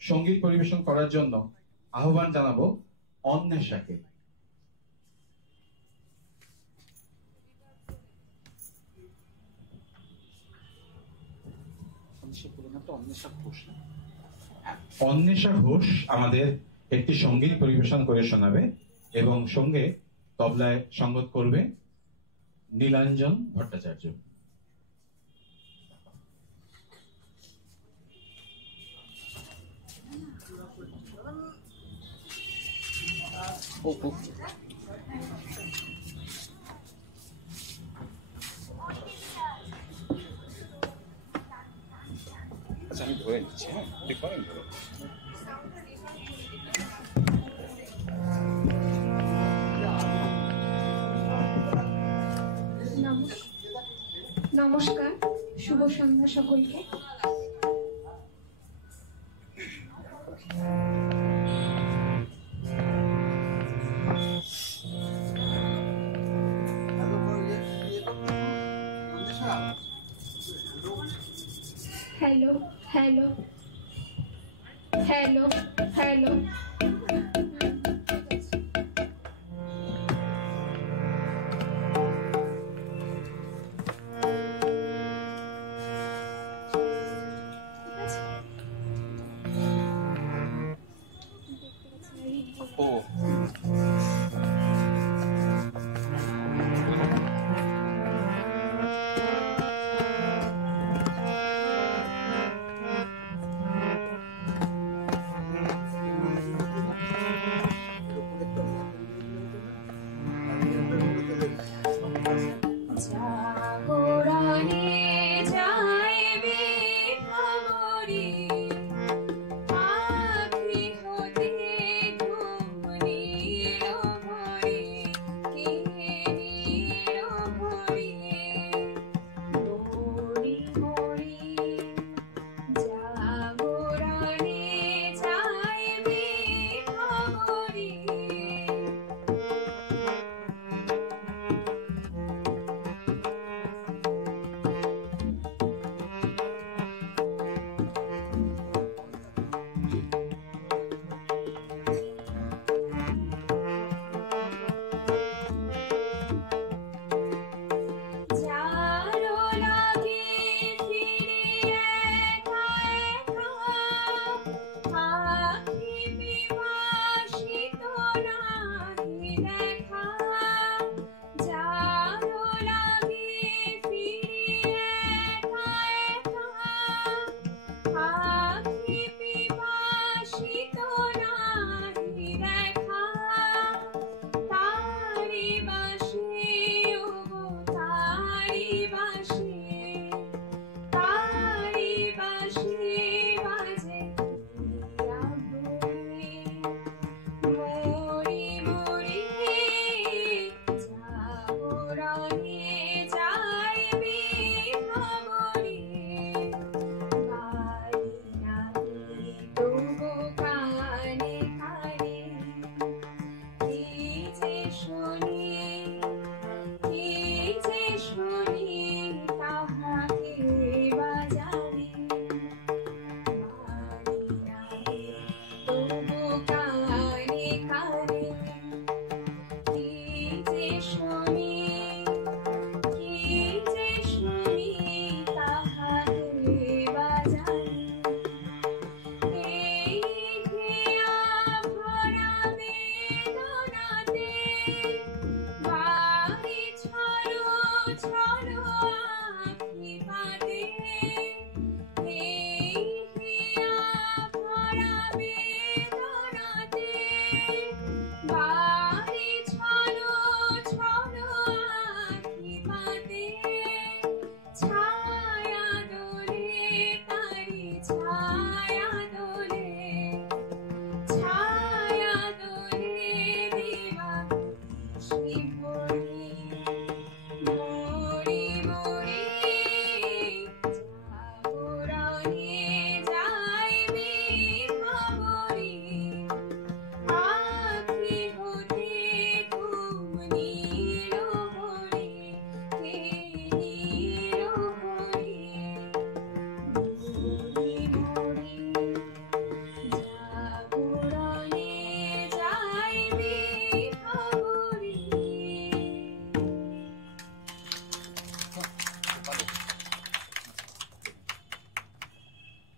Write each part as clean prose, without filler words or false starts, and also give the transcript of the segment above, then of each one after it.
সঙ্গীত পরিবেশন করার জন্য আহ্বান জানাবো অন্বেষাকে। অন্বেষা ঘোষ আমাদের একটি সঙ্গীত পরিবেশন করে শোনাবে এবং সঙ্গে তবলায় সঙ্গত করবে নীলাঞ্জন ভট্টাচার্য। আচ্ছা, আমি ধরে নিচ্ছি। হ্যাঁ, ঠিক করেন। নমস্কার, শুভ সন্ধ্যা সকলকে। Hello hello hello hello.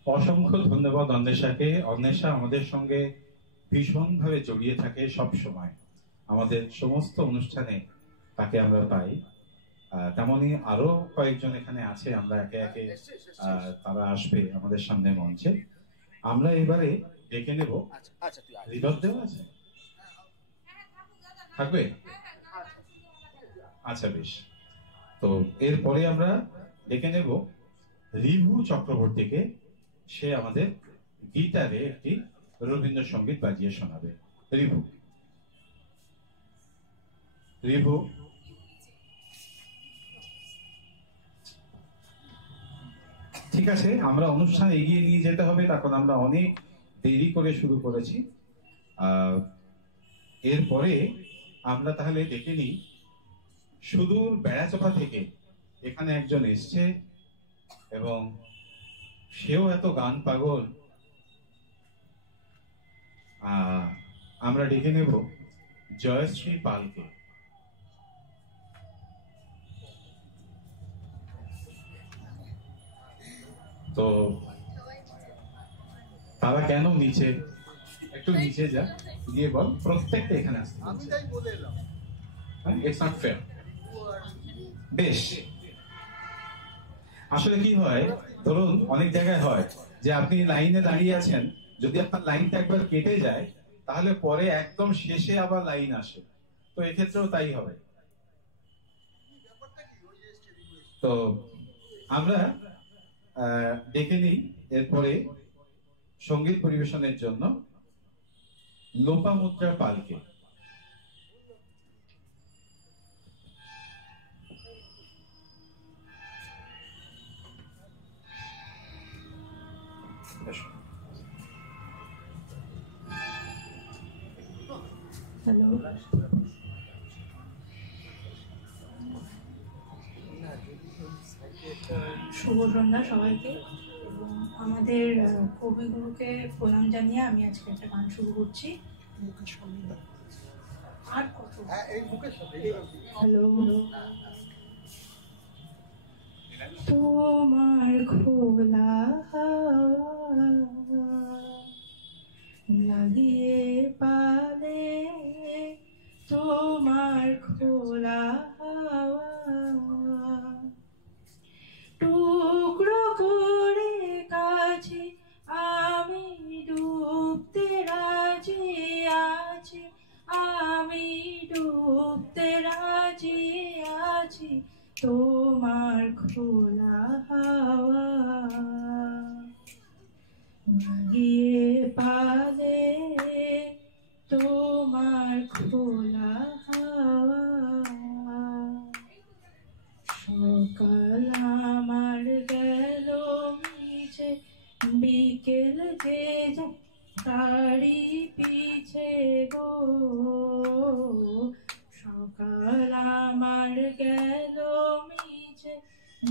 অসংখ্য ধন্যবাদ অন্বেষাকে। অন্বেষা আমাদের সঙ্গে ভীষণভাবে জড়িয়ে থাকে সব সময়, আমাদের সমস্ত অনুষ্ঠানে তাকে আমরা পাই। তেমনি আরো কয়েকজন এখানে আছে, আমরা একে একে তারা আসবে আমাদের সামনে মঞ্চে। আমরা এবারে ডেকে নেব। রিভাব দেওয়া আছে, থাকবে? আচ্ছা বেশ। তো এরপরে আমরা ডেকে নেব রিভু চক্রবর্তীকে। সে আমাদের গিটারে একটি রবীন্দ্রসঙ্গীত বাজিয়ে শোনাবে। Review, review. ঠিক আছে, আমরা অনুষ্ঠান এগিয়ে নিয়ে যেতে হবে, তখন আমরা অনেক দেরি করে শুরু করেছি। এরপরে আমরা তাহলে দেখে নিই সুদূর বেড়াচোপা থেকে এখানে একজন এসছে এবং সেও এত গান পাগল। আমরা ডেকে নেব জয়শ্রী পালকে। তো তারা কেন নিচে, একটু নিচে যা, গিয়ে বল প্রত্যেকটা এখানে আসতে। It's not fair. বেশ, আসলে কি হয়, ধরুন অনেক জায়গায় হয় যে আপনি লাইনে দাঁড়িয়ে আছেন, যদি আপনার লাইনটা একবার কেটে যায় তাহলে পরে একদম শেষে আবার লাইন আসে, তো এক্ষেত্রেও তাই হবে। তো আমরা ডেকে নিই এরপরে সঙ্গীত পরিবেশনের জন্য লোপামুদ্রা পালকে। হ্যালো, শুভ সন্ধ্যা সবাইকে। এবং আমাদের কবিগুরুকে প্রণাম জানিয়ে আমি আজকে একটা গান শুরু করছি। আর কত? হ্যালো, তোমার খোলা লাগিয়ে পালে, তোমার খোলা টুকরো করে কাছে আমি ডুবতে রাজি আছি, আমি ডুবতে রাজি আছি, তোমার খোলা হাওয়া লাগিয়ে পালে, তোমার খোলা হাওয়া। সকাল আমার গেল মিছে, বিকেল যে যায় তারি পিছে গো। সকাল আমার গেল মিছে,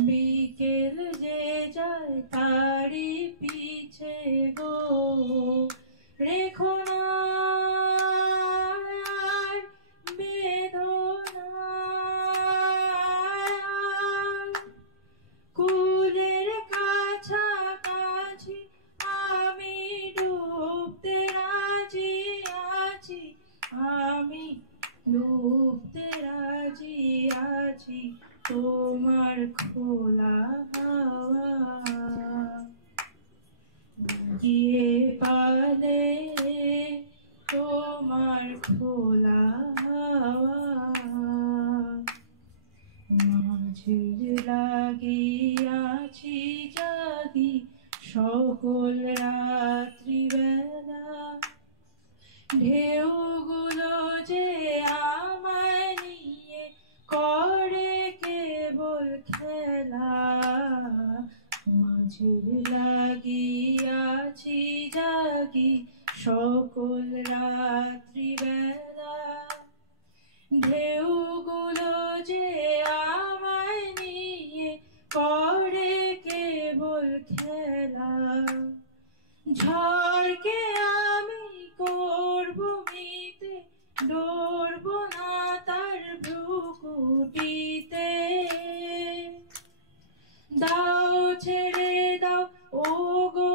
বিকেল যে যায় তারি পিছে গো। রেখো না বেদনা, কুলের কাছাকাছি আমি ডুবতে রাজি আছি, আমি ডুবতে রাজি আছি, তোমার খোলা হাওয়া গিয়ে পালে, তোমার খোলা হাওয়া। মাঝির লাগিয়াছি জাগি সকল রাত্রিবেলা, ঢেউগুলো যে আমায় নিয়ে করে কেবল খেলা। মাঝির লাগিয়াছি জাগি সকল রাত্রিবেলা, ঢেউগুলো যে আমায় নিয়ে করে কেবল খেলা। ঝড়কে আমি করব মিতে, ডরব না তার ভ্রুকুটিতে। দাও ছেড়ে দাও ও গো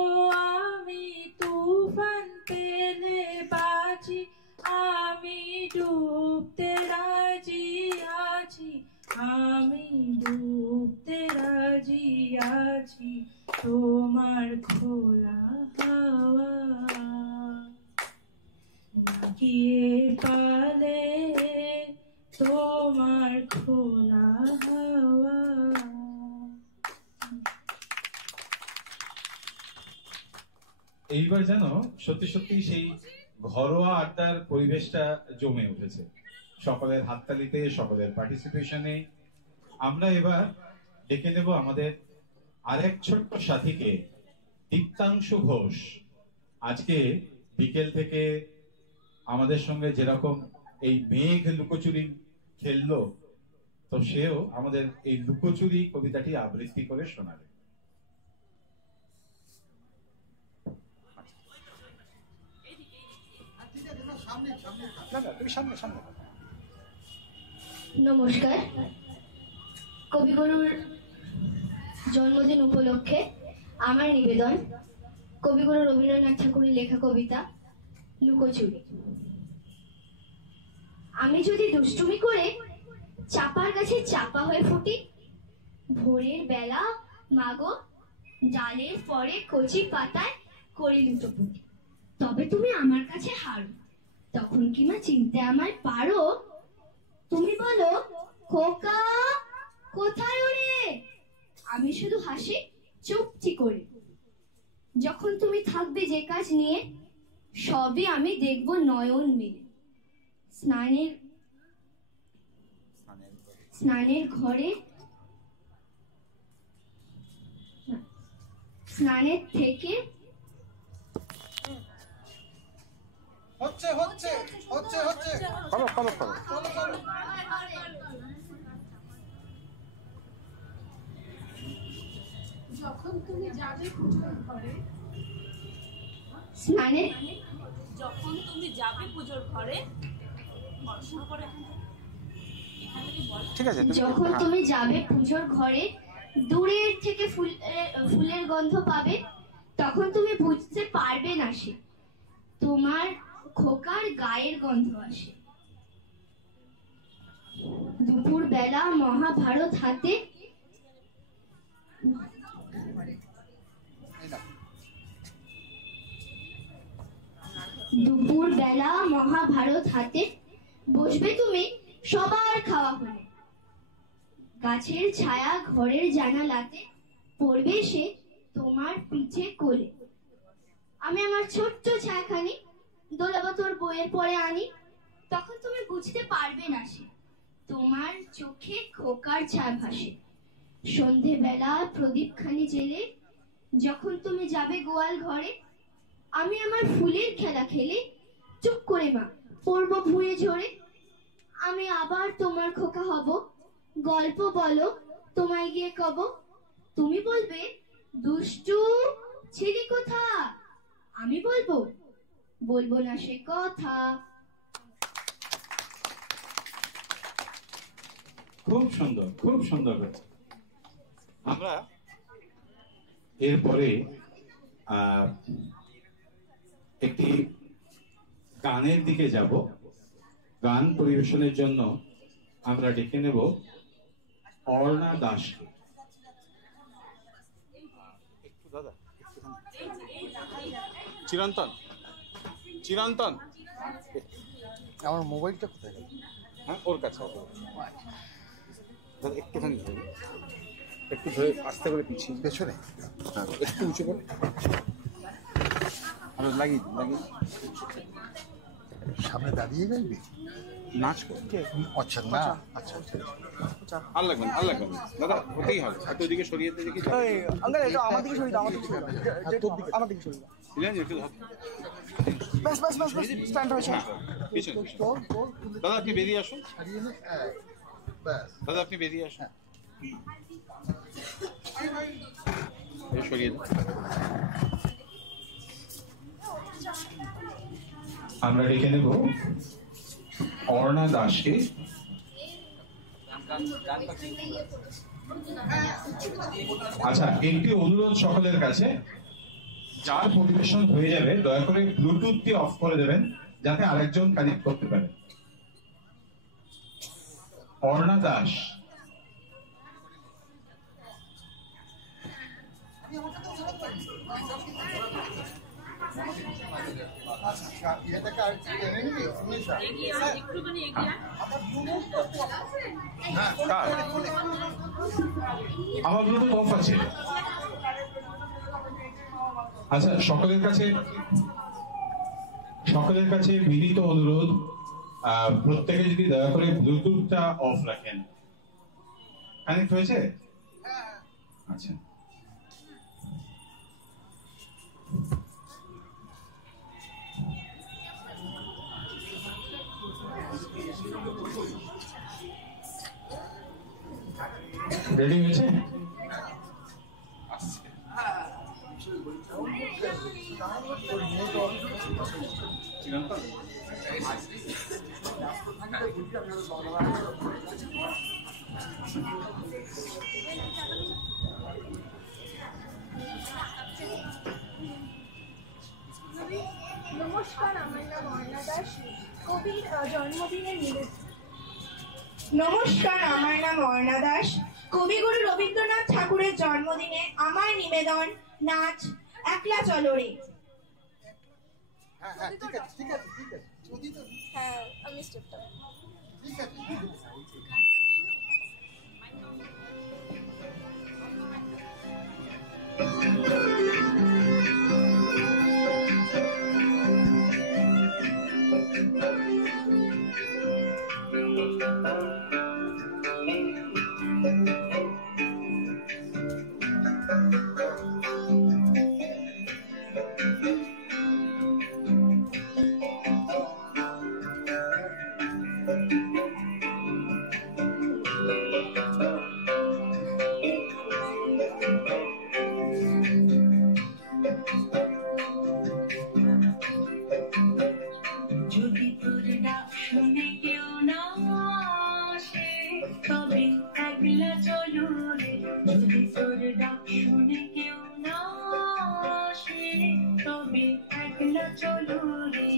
আছি তোমার খোলা হাওয়া, গিয়ে পালে তোমার খোলা হাওয়া। এইবার যেন সত্যি সত্যি সেই ঘরোয়া আড্ডার পরিবেশটা জমে উঠেছে, সকলের হাততালিতে, সকলের পার্টিসিপেশনে। আমরা এবার ডেকে নেব আমাদের আরেক ছোট্ট সাথীকে, দীপ্তাংশু ঘোষ। আজকে বিকেল থেকে আমাদের সঙ্গে যেরকম এই মেঘ লুকোচুরি খেললো, তো সেও আমাদের এই লুকোচুরি কবিতাটি আবৃত্তি করে শোনাবে। তুমি সামনে সামনে। নমস্কার। কবিগুরুর জন্মদিন উপলক্ষে আমার নিবেদন কবিগুরু রবীন্দ্রনাথ ঠাকুরের লেখা কবিতা লুকোচুরি। আমি যদি দুষ্টুমি করে চাপার কাছে চাপা হয়ে ফুটি, ভোরের বেলা মাগো ডালের পরে কচি পাতায় করি লুটোপুটি, তবে তুমি আমার কাছে হারো, তখন কি মা চিনতে আমায় পারো? তুমি বলো খোকা কোথায় ওরে, আমি শুধু হাসি চুপটি করে। যখন তুমি থাকবে যে কাজ নিয়ে, সবই আমি দেখব নয়ন মিলে। স্নানের ঘরে স্নানের থেকে হচ্ছে হচ্ছে হচ্ছে হচ্ছে করো করো করো। যখন তুমি যাবে পুজোর ঘরে, যখন তুমি যাবে পুজোর ঘরে, শুরু করে ঠিক আছে। যখন তুমি যাবে পুজোর ঘরে, দূরের থেকে ফুলের গন্ধ পাবে, তখন তুমি বুঝতে পারবে না সে তোমার খোকার গায়ের গন্ধ আসে। দুপুর বেলা মহাভারত হাতে, দুপুর বেলা মহাভারত হাতে বসবে তুমি সবার খাওয়া হলে। গাছের ছায়া ঘরের জানালাতে পড়বে সে তোমার পিঠে কোলে। আমি আমার ছোট্ট ছায়াখানি দোলাবো তোর বইয়ের পরে আনি, তখন তুমি বুঝতে পারবে না সে তোমার চোখে খোকার ছায়া ভাসে। সন্ধেবেলা প্রদীপখানি জেলে যখন তুমি যাবে গোয়াল ঘরে, আমি আমার ফুলের খেলা খেলে চুপ করে মা পড়বো ভুঁয়ে ঝরে। আমি আবার তোমার খোকা হব, গল্প বলো তোমায় গিয়ে কব। তুমি বলবে দুষ্টু ছিলি কোথা, আমি বলবো না সে কথা। খুব সুন্দর, খুব সুন্দর। আমরা এরপরে একটি গানের দিকে যাব। গান পরিবেশনের জন্য আমরা ডেকে নেব অর্ণা দাসকে। একটু দাদা, চিরন্তন চিরন্তন আমার মোবাইলটা কোথায় গেল? হ্যাঁ ওর কাছে। দাদা একটুখানি ধরে, একটু ধরে আস্তে করে পিছিয়ে পেছনে, হ্যাঁ একটু উঁচু করে লাগিয়ে সামনে দাঁড়িয়ে গাইবি, নাচ করতে। আচ্ছা না, আচ্ছা আচ্ছা আর লাগবে না দাদা, হতেই হবে। একটু ওদিকে সরিয়ে দিয়ে দেখি। আঙ্কেল এটা আমার দিকে সরিয়ে দাও, আমার দিকে সরিয়ে দাও, আমার দিকে সরিয়ে দাও। একটু ধর। ব্যাস স্ট্যান্ড হয়েছে। পিছনে তোর তোর দাদা আপনি বেরিয়ে আসুন। ছাড়িয়ে নে, ব্যাস। দাদা আপনি বেরিয়ে আসুন, সরিয়ে দিন। আমরা ডেকে নেব অর্ণা দাসকে। আচ্ছা, একটি অনুরোধ সকলের কাছে, যার পরিবেশন হয়ে যাবে দয়া করে ব্লুটুথটি অফ করে দেবেন, যাতে আরেকজন কানেক্ট করতে পারে। অর্ণা দাস। আচ্ছা এটাকে আর টেনে নিবি উনিশা এগিয়ে আয়, একটুখানি এগিয়ে আয়। হ্যাঁ কার? আমার ব্লুটুথ অফ আছে। আচ্ছা, সকলের কাছে বিনীত অনুরোধ, প্রত্যেকে যদি দয়া করে ব্লুটুথটা অফ রাখেন। কানেক্ট হয়েছে? আচ্ছা, রেডি হয়েছে? নমস্কার, আমার নাম অর্ণা দাস, কবির জন্মদিনের নিবেদন। নমস্কার, আমার নাম অর্ণা দাস, কবিগুরু রবীন্দ্রনাথ ঠাকুরের জন্মদিনে আমার নিবেদন নাচ একলা চলো রে। হ্যাঁ ঠিক আছে ঠিক আছে ঠিক আছে যদি তো হ্যাঁ, আমি স্টেপটা ঠিক আছে যদি তোর ডাক শুনে কেউ না আসে তবে একলা চলো রে। যদি তোর ডাক শুনে কেউ না আসে তবে একলা চলো রে।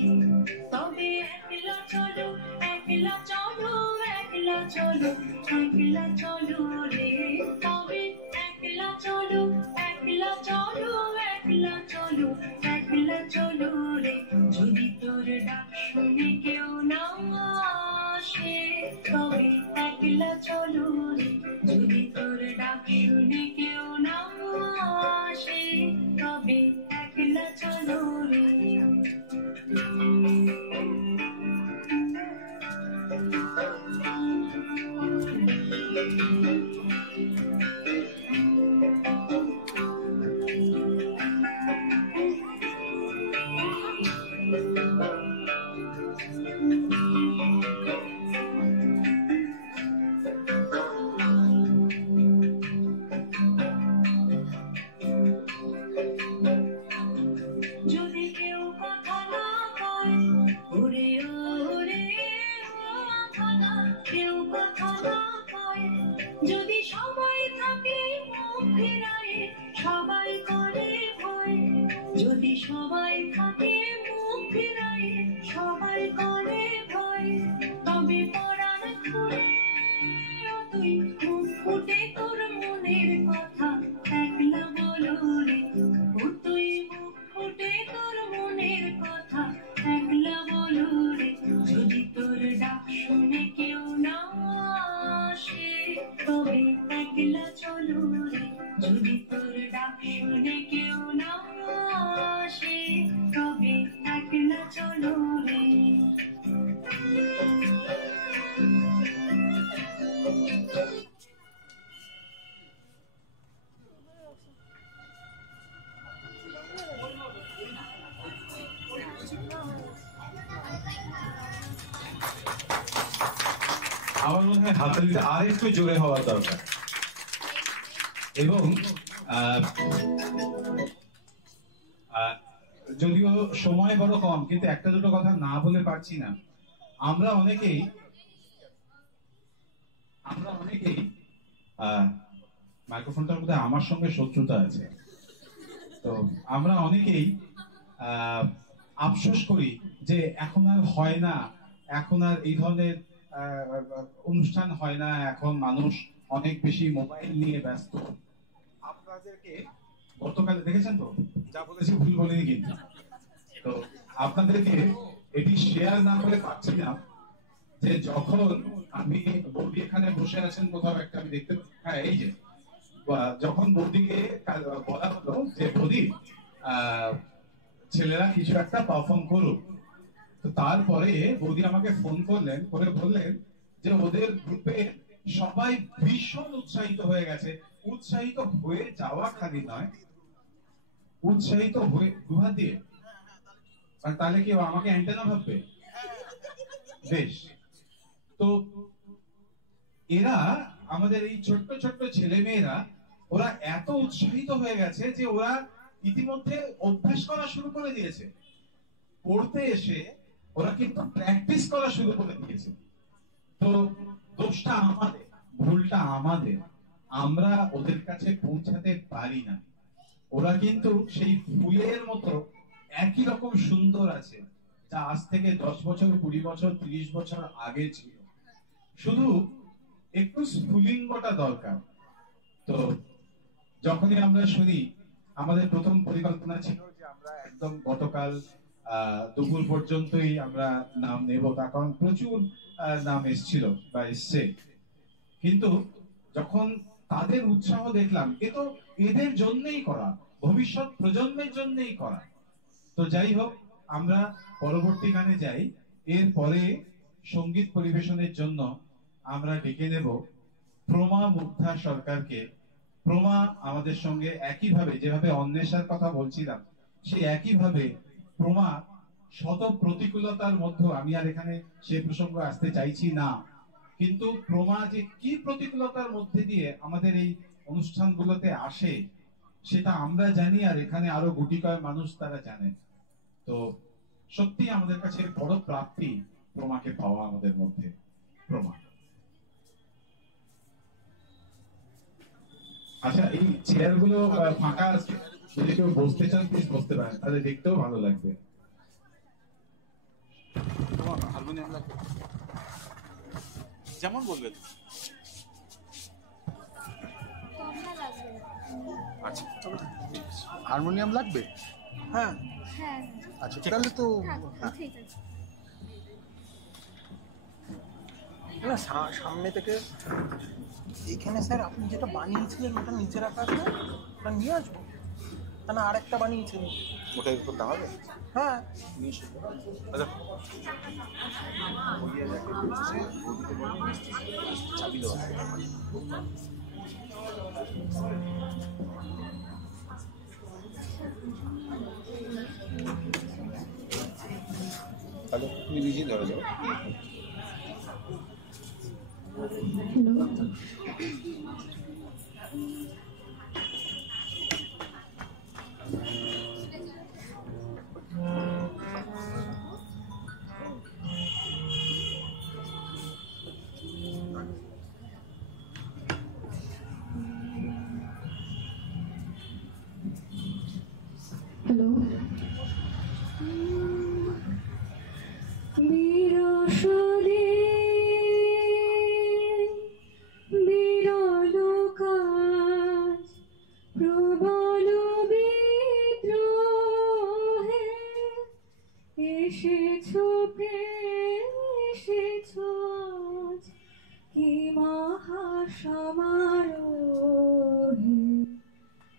তবে একলা চলো, একলা চলো, একলা চলো, একলা চলো রে। তবে একলা চলো, একলা চলো, একলা চলো, একলা চলো রে। যদি তোর ডাক শুনে কেউ না আসে তবে একলা চলো রে। যদি তোর ডাক শুনে কেউ না আসে তবে একলা চলো রে। যদি কেউ কথা না কয় ওরে ওরে কথা না, কেউ কথা না কয়, যদি সবাই থাকে মুখ ফেরায়ে সবাই করে ভয়। যদি সবাই থাকে মুখ ফেরায়ে সবাই করে ভয়। তবে পরাণ খুলে ও তুই মুখ ফুটে তোর মনের কথা একলা বলো রে। ও তুই মুখ ফুটে তোর মনের কথা একলা বলো রে। যদি তোর ডাক শুনে কেউ না আসে তবে একলা চলো রে। যদি তোর ডাক শুনে কেউ না আসে তবে একলা চলো রে। আমার মনে হয় হাততালিটা আর একটু জোরে হওয়ার দরকার। এবং যদিও সময় বড় কম, কিন্তু একটা দুটো কথা না বলে পারছি না। আমরা অনেকেই মাইক্রোফোনটার মধ্যে আমার সঙ্গে শত্রুতা আছে, তো আমরা অনেকেই আফসোস করি যে এখন আর হয় না, এখন আর এই ধরনের অনুষ্ঠান হয় না, এখন মানুষ অনেক বেশি মোবাইল নিয়ে ব্যস্ত। আপনাদেরকে দেখেছেন তো যা বলেছি ভুল বলিনি কিন্তু। তো আপনাদেরকে এটি শেয়ার না করে পাচ্ছি না যে যখন আমি বৌদি এখানে বসে আছেন কোথাও একটা আমি দেখতে, হ্যাঁ এই যে যখন বৌদিকে বলা হলো যে বৌদি ছেলেরা কিছু একটা পারফর্ম করুক, তো তারপরে বৌদি আমাকে ফোন করলেন, করে বললেন যে ওদের গ্রুপে সবাই ভীষণ উৎসাহিত হয়ে গেছে। উৎসাহিত হয়ে যাওয়া খালি নয়, উৎসাহিত হয়ে দুহাত দিয়ে, তাহলে কি আমাকে অ্যান্টেনা ভাববে? বেশ, তো এরা আমাদের এই ছোট্ট ছোট্ট ছেলে মেয়েরা ওরা এত উৎসাহিত হয়ে গেছে যে ওরা ইতিমধ্যে অভ্যাস করা শুরু করে দিয়েছে। পড়তে এসে ওরা কিন্তু প্র্যাকটিস করা শুরু করে দিয়েছে। তো দোষটা আমাদের, ভুলটা আমাদের, আমরা ওদের কাছে পৌঁছাতে পারি না। ওরা কিন্তু সেই ফুলের মতো একই রকম সুন্দর আছে যা আজ থেকে 10 বছর, 20 বছর, 30 বছর আগে ছিল। শুধু একটু স্ফুলিঙ্গটা দরকার। তো যখনই আমরা শুনি, আমাদের প্রথম পরিকল্পনা ছিল যে আমরা একদম গতকাল দুপুর পর্যন্তই আমরা নাম নেব, তার কারণ প্রচুর নাম এসেছিল বা এসছে। কিন্তু যখন তাদের উৎসাহ দেখলাম, এ তো এদের জন্যই করা, ভবিষ্যৎ প্রজন্মের জন্যই করা। তো যাই হোক, আমরা পরবর্তী গানে যাই। এরপরে সঙ্গীত পরিবেশনের জন্য আমরা ডেকে নেব প্রমা মুগ্ধা সরকারকে। প্রমা আমাদের সঙ্গে একইভাবে, যেভাবে অন্বেষার কথা বলছিলাম, সেই একইভাবে প্রমা শত প্রতিকূলতার মধ্যে, আমি আর এখানে সে প্রসঙ্গ আসতে চাইছি না, কিন্তু প্রমা যে কি প্রতিকূলতার মধ্যে দিয়ে আমাদের এই অনুষ্ঠানগুলোতে আসে সেটা আমরা জানি, আর এখানে আরো গুটি কয়েক মানুষ তারা জানেন। তো সত্যি আমাদের কাছে বড় প্রাপ্তি প্রমাকে পাওয়া আমাদের মধ্যে। প্রমা, আচ্ছা এই চেয়ার গুলো ফাঁকা আছে, যদি কেউ বসতে চান প্লিজ বসতে পারেন, তাহলে দেখতেও ভালো লাগবে। হারমোনিয়াম লাগবে, যেমন বলবেন। আচ্ছা, হারমোনিয়াম লাগবে? হ্যাঁ হ্যাঁ আচ্ছা, তাহলে তো ঠিক আছে। না, সামনে থেকে এখানে স্যার আপনি যেটা বানিয়েছিলেন ওটা নিচে রাখা আছে, ওটা নিয়ে আসবো। না আরেকটা বানিয়েছেন, ওটা এরকম দাঁড়াবে। হ্যাঁ আচ্ছা, চাবি দেওয়া তাহলে তুমি নিজেই ধরে যাও। হ্যালো, বিরসদে বিরল কাজ প্রবল বিদ্রোহে এসেছো প্রেম, এসেছো আজ কি মহাসমারোহে।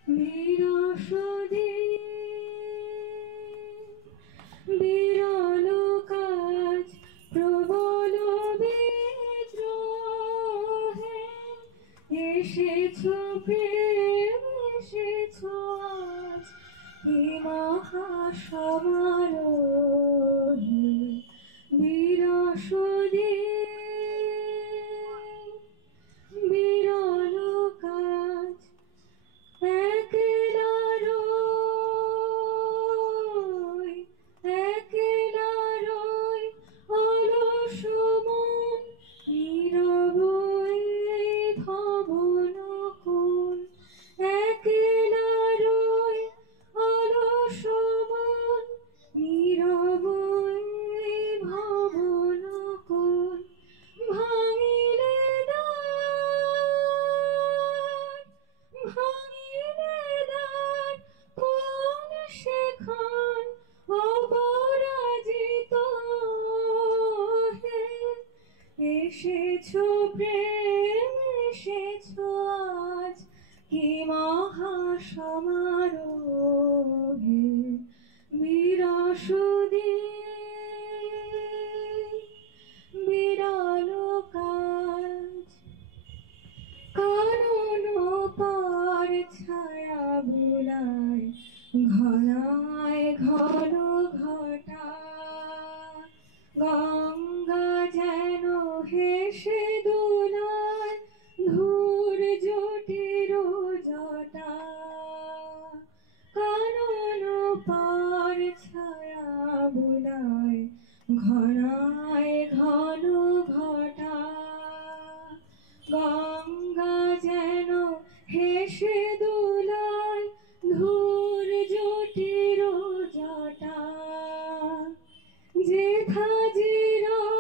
বিরসদে বিরল কাজ প্রবল বিদ্রোহে এসেছো প্রেম, এসেছো আজ কি মহাসমারোহে। বিরসদে বিরল কাজ একলা রই, একলা রই অলস মন নীরব এই ভবন কোণ। একলা রই অলস মন নীরব ঘনায় ঘন ঘটা গঙ্গা যেন হেসে দোলায় ধূর জটির জটা কানন পার ছায়া বুলায় ঘনায় ঘন ঘটা গঙ্গা যেন হেসে দোলায় ধূর জটির জটা যেথা জিরায়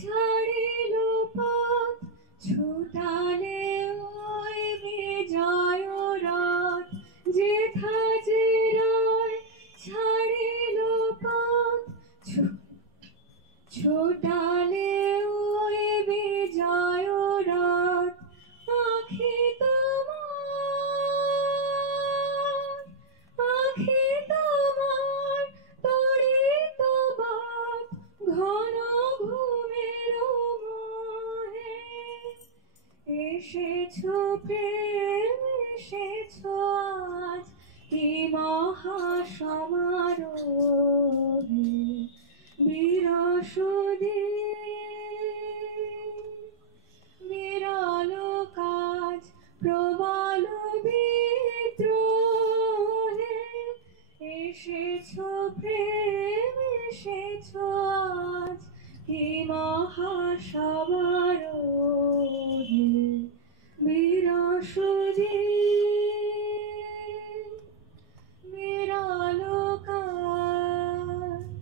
ছাড়িল পথ ছুটালে ওই বিজয় রথ যেথা জিরায় ছাড়িল পথ ছোটালে ওই বিজয় রথ আখি তোমার তড়িত বাত ঘন ঘুমের মোহে এসেছো প্রেম এসেছো আজ কি মহাসমারোহে বিরসদে বিরল কাজ প্রবল বিদ্রোহে এসেছো প্রেম এসেছো আজ কি মহাসমারোহে বিরসদে বিরল কাজ।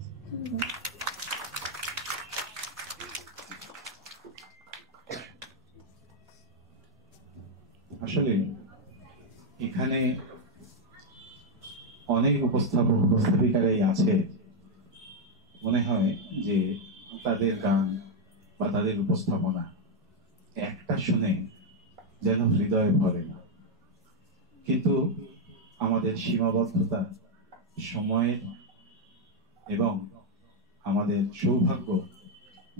আসলে এখানে অনেক উপস্থাপক উপস্থাপিকারাই আছে, মনে হয় যে তাদের গান বা তাদের উপস্থাপনা একটা শুনে যেন হৃদয় ভরে না, কিন্তু আমাদের সীমাবদ্ধতা, সময়ের এবং আমাদের সৌভাগ্য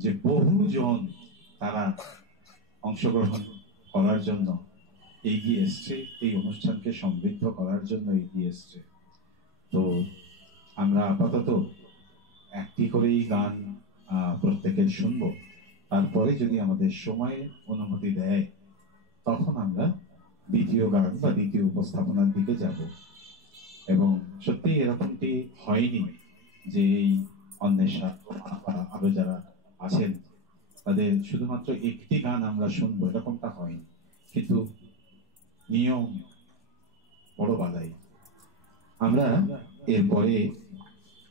যে বহুজন তারা অংশগ্রহণ করার জন্য এগিয়ে এসছে, এই অনুষ্ঠানকে সমৃদ্ধ করার জন্য এগিয়ে এসছে। তো আমরা আপাতত একটি করেই গান প্রত্যেকের শুনবো, তারপরে যদি আমাদের সময় অনুমতি দেয় তখন আমরা দ্বিতীয় গান বা দ্বিতীয় উপস্থাপনার দিকে যাব। এবং সত্যি এরকমটি হয়নি যে এই অন্বেষা বা আরো যারা আছেন তাদের শুধুমাত্র একটি গান আমরা শুনবো, এরকমটা হয়নি, কিন্তু নিয়ম বড় বালাই। আমরা এরপরে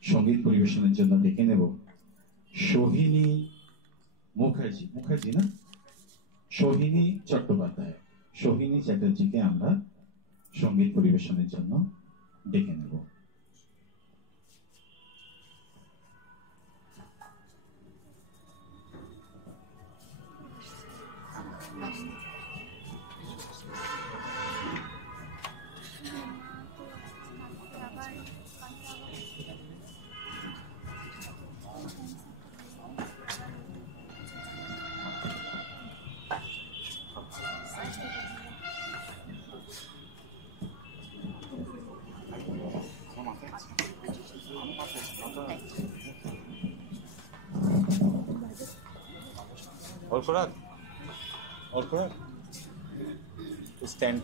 সঙ্গীত পরিবেশনের জন্য ডেকে নেব সোহিনী মুখার্জি না সোহিনী চট্টোপাধ্যায়, সোহিনী চ্যাটার্জিকে আমরা সঙ্গীত পরিবেশনের জন্য ডেকে নেব। और खुराक स्टैंड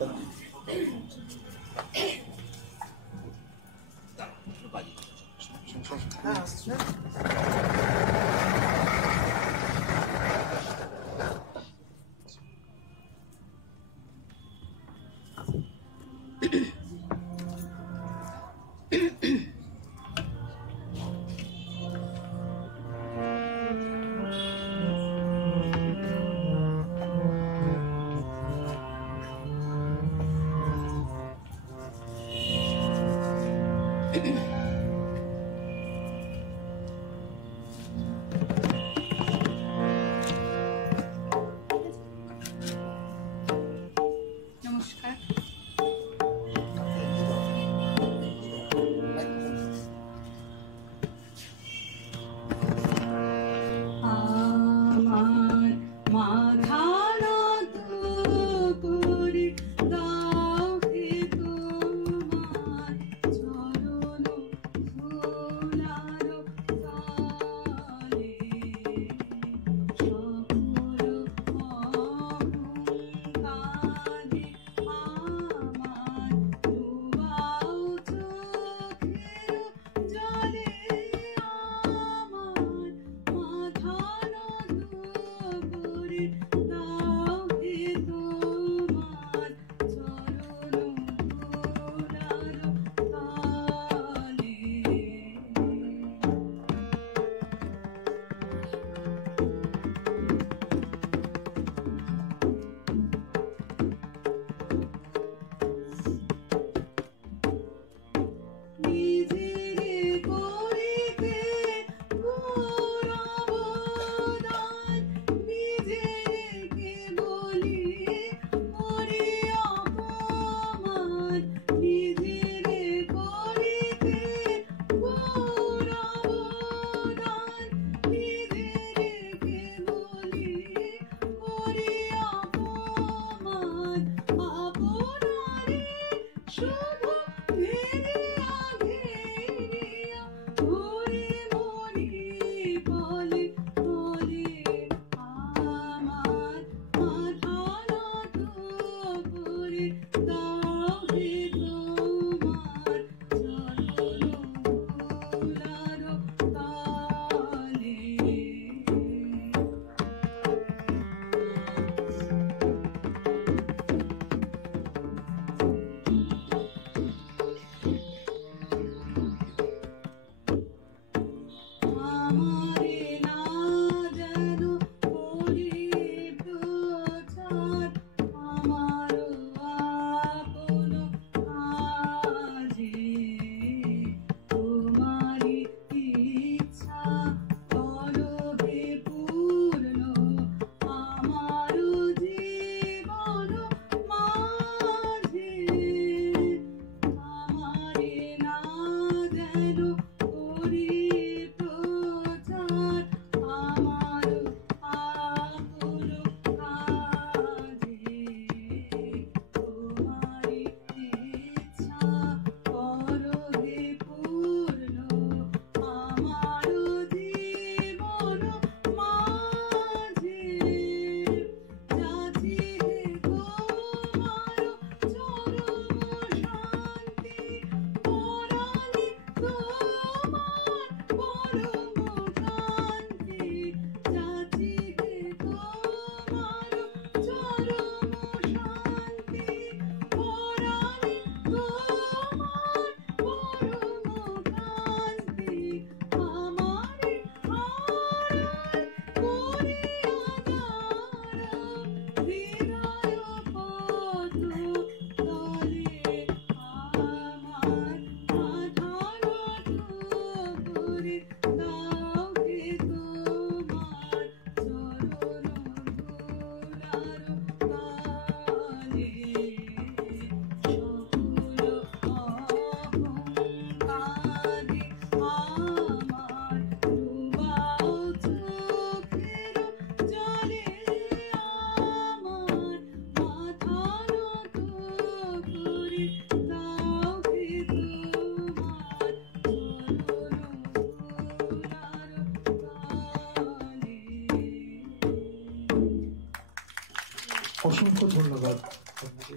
অসংখ্য ধন্যবাদ আপনাকে।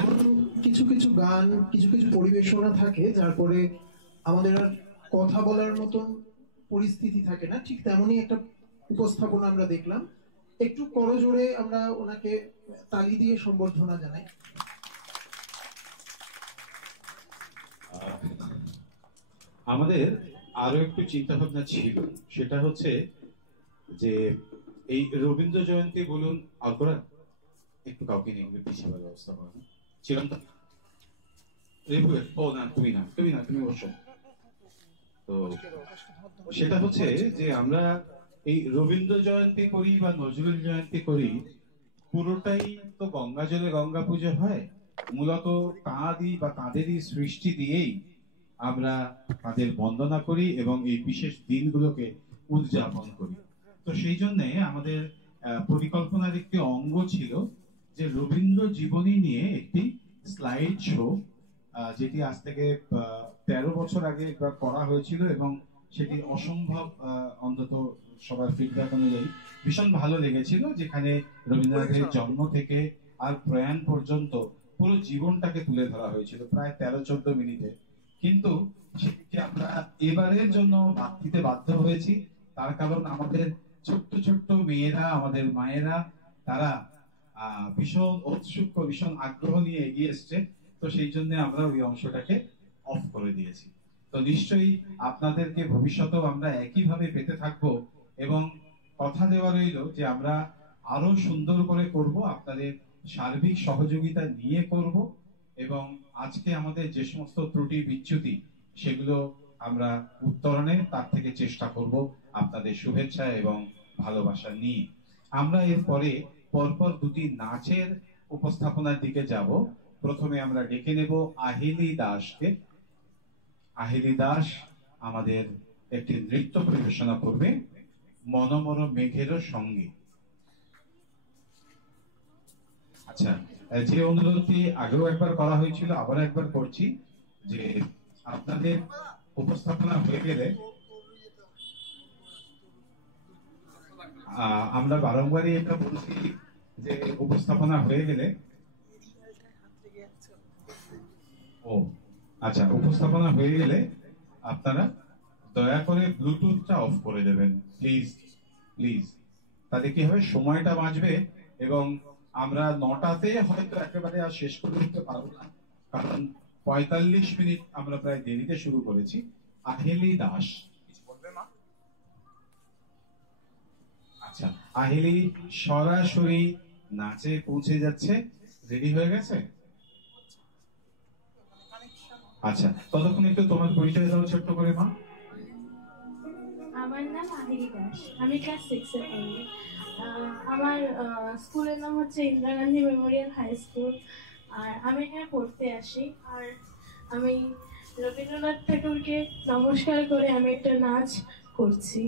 এমন কিছু কিছু গান, কিছু কিছু পরিবেশনা থাকে যার পরে আমাদের আর কথা বলার মতন পরিস্থিতি থাকে না, ঠিক তেমনই একটা উপস্থাপনা আমরা দেখলাম। একটু করজোড়ে আমরা ওনাকে তালি দিয়ে সম্বর্ধনা জানাই। আমাদের আরো একটু চিন্তা ভাবনা ছিল, সেটা হচ্ছে যে এই রবীন্দ্র জয়ন্তী বলুন, আলকোরা একটু কাউকে নিয়ে পিছিয়ে ব্যবস্থা করা ছিলাম তো। ও না, তুমি না, তুমি বসো। তো সেটা হচ্ছে যে আমরা এই রবীন্দ্র জয়ন্তী করি বা নজরুল জয়ন্তী করি, পুরোটাই তো গঙ্গা জলে গঙ্গা পুজো হয়। মূলত তাঁরই বা তাঁদেরই সৃষ্টি দিয়েই আমরা তাদের বন্দনা করি এবং এই বিশেষ দিনগুলোকে উদযাপন করি। তো সেই জন্যে আমাদের পরিকল্পনার একটি অঙ্গ ছিল যে রবীন্দ্র জীবনী নিয়ে একটি স্লাইড শো, যেটি আজ থেকে 13 বছর আগে একবার করা হয়েছিল এবং সেটি অসম্ভব, অন্তত সবার ফিডব্যাক অনুযায়ী ভীষণ ভালো লেগেছিল, যেখানে রবীন্দ্রনাথের জন্ম থেকে আর প্রয়াণ পর্যন্ত পুরো জীবনটাকে তুলে ধরা হয়েছিল প্রায় 13-14 মিনিটে। কিন্তু সেটিকে আমরা এবারের জন্য বাদ দিতে বাধ্য হয়েছি, তার কারণ আমাদের ছোট্ট ছোট্ট মেয়েরা, আমাদের মায়েরা, তারা ভীষণ উৎসুক, ভীষণ আগ্রহ নিয়ে এগিয়ে এসছে। তো সেই জন্য আমরা ওই অংশটাকে অফ করে দিয়েছি। তো নিশ্চয়ই আপনাদেরকে ভবিষ্যতেও আমরা একইভাবে পেতে থাকবো এবং কথা দেওয়া রইল যে আমরা আরো সুন্দর করে করব, আপনাদের সার্বিক সহযোগিতা নিয়ে করব এবং আজকে আমাদের যে সমস্ত ত্রুটি বিচ্যুতি সেগুলো আমরা উত্তরণে তার থেকে চেষ্টা করব আপনাদের শুভেচ্ছা এবং ভালোবাসা নিয়ে। আমরা এরপরে পরপর দুটি নাচের উপস্থাপনার দিকে যাব। প্রথমে আমরা ডেকে নেব আহিলি দাসকে। আহিলি দাস আমাদের একটি নৃত্য পরিবেশনা করবে মনোমর মেঘেরও সঙ্গে। আচ্ছা, যে অনুরোধটি আগেও একবার করা হয়েছিল আবার একবার করছি, যে আপনাদের উপস্থাপনা হয়ে গেলে আমরা বারংবারই এটা বলছি যে উপস্থাপনা হয়ে গেলে আচ্ছা, উপস্থাপনা হয়ে গেলে আপনারা দয়া করে ব্লুটুথটা অফ করে দেবেন প্লিজ প্লিজ। তাতে কি হবে, সময়টা বাঁচবে এবং আমরা 9টাতে হয়তো একেবারে আর শেষ করে দিতে পারবো না, কারণ 45 মিনিট আমরা প্রায় দেরিতে শুরু করেছি। আহিলি দাস কিছু বলবে মা? আচ্ছা, আহিলি সরাসরি নাচে পৌঁছে যাচ্ছে, রেডি হয়ে গেছে? আচ্ছা, ততক্ষণ একটু তোমার পরিচয় দাও ছোট্ট করে মা। আমার নাম আহিলি দাস, আমি ক্লাস 6-এ পড়ি। আমার স্কুলের নাম হচ্ছে Indira Gandhi memorial high school, আর আমি এখানে পড়তে আসি। আর আমি রবীন্দ্রনাথ ঠাকুরকে নমস্কার করে আমি একটা নাচ করছি।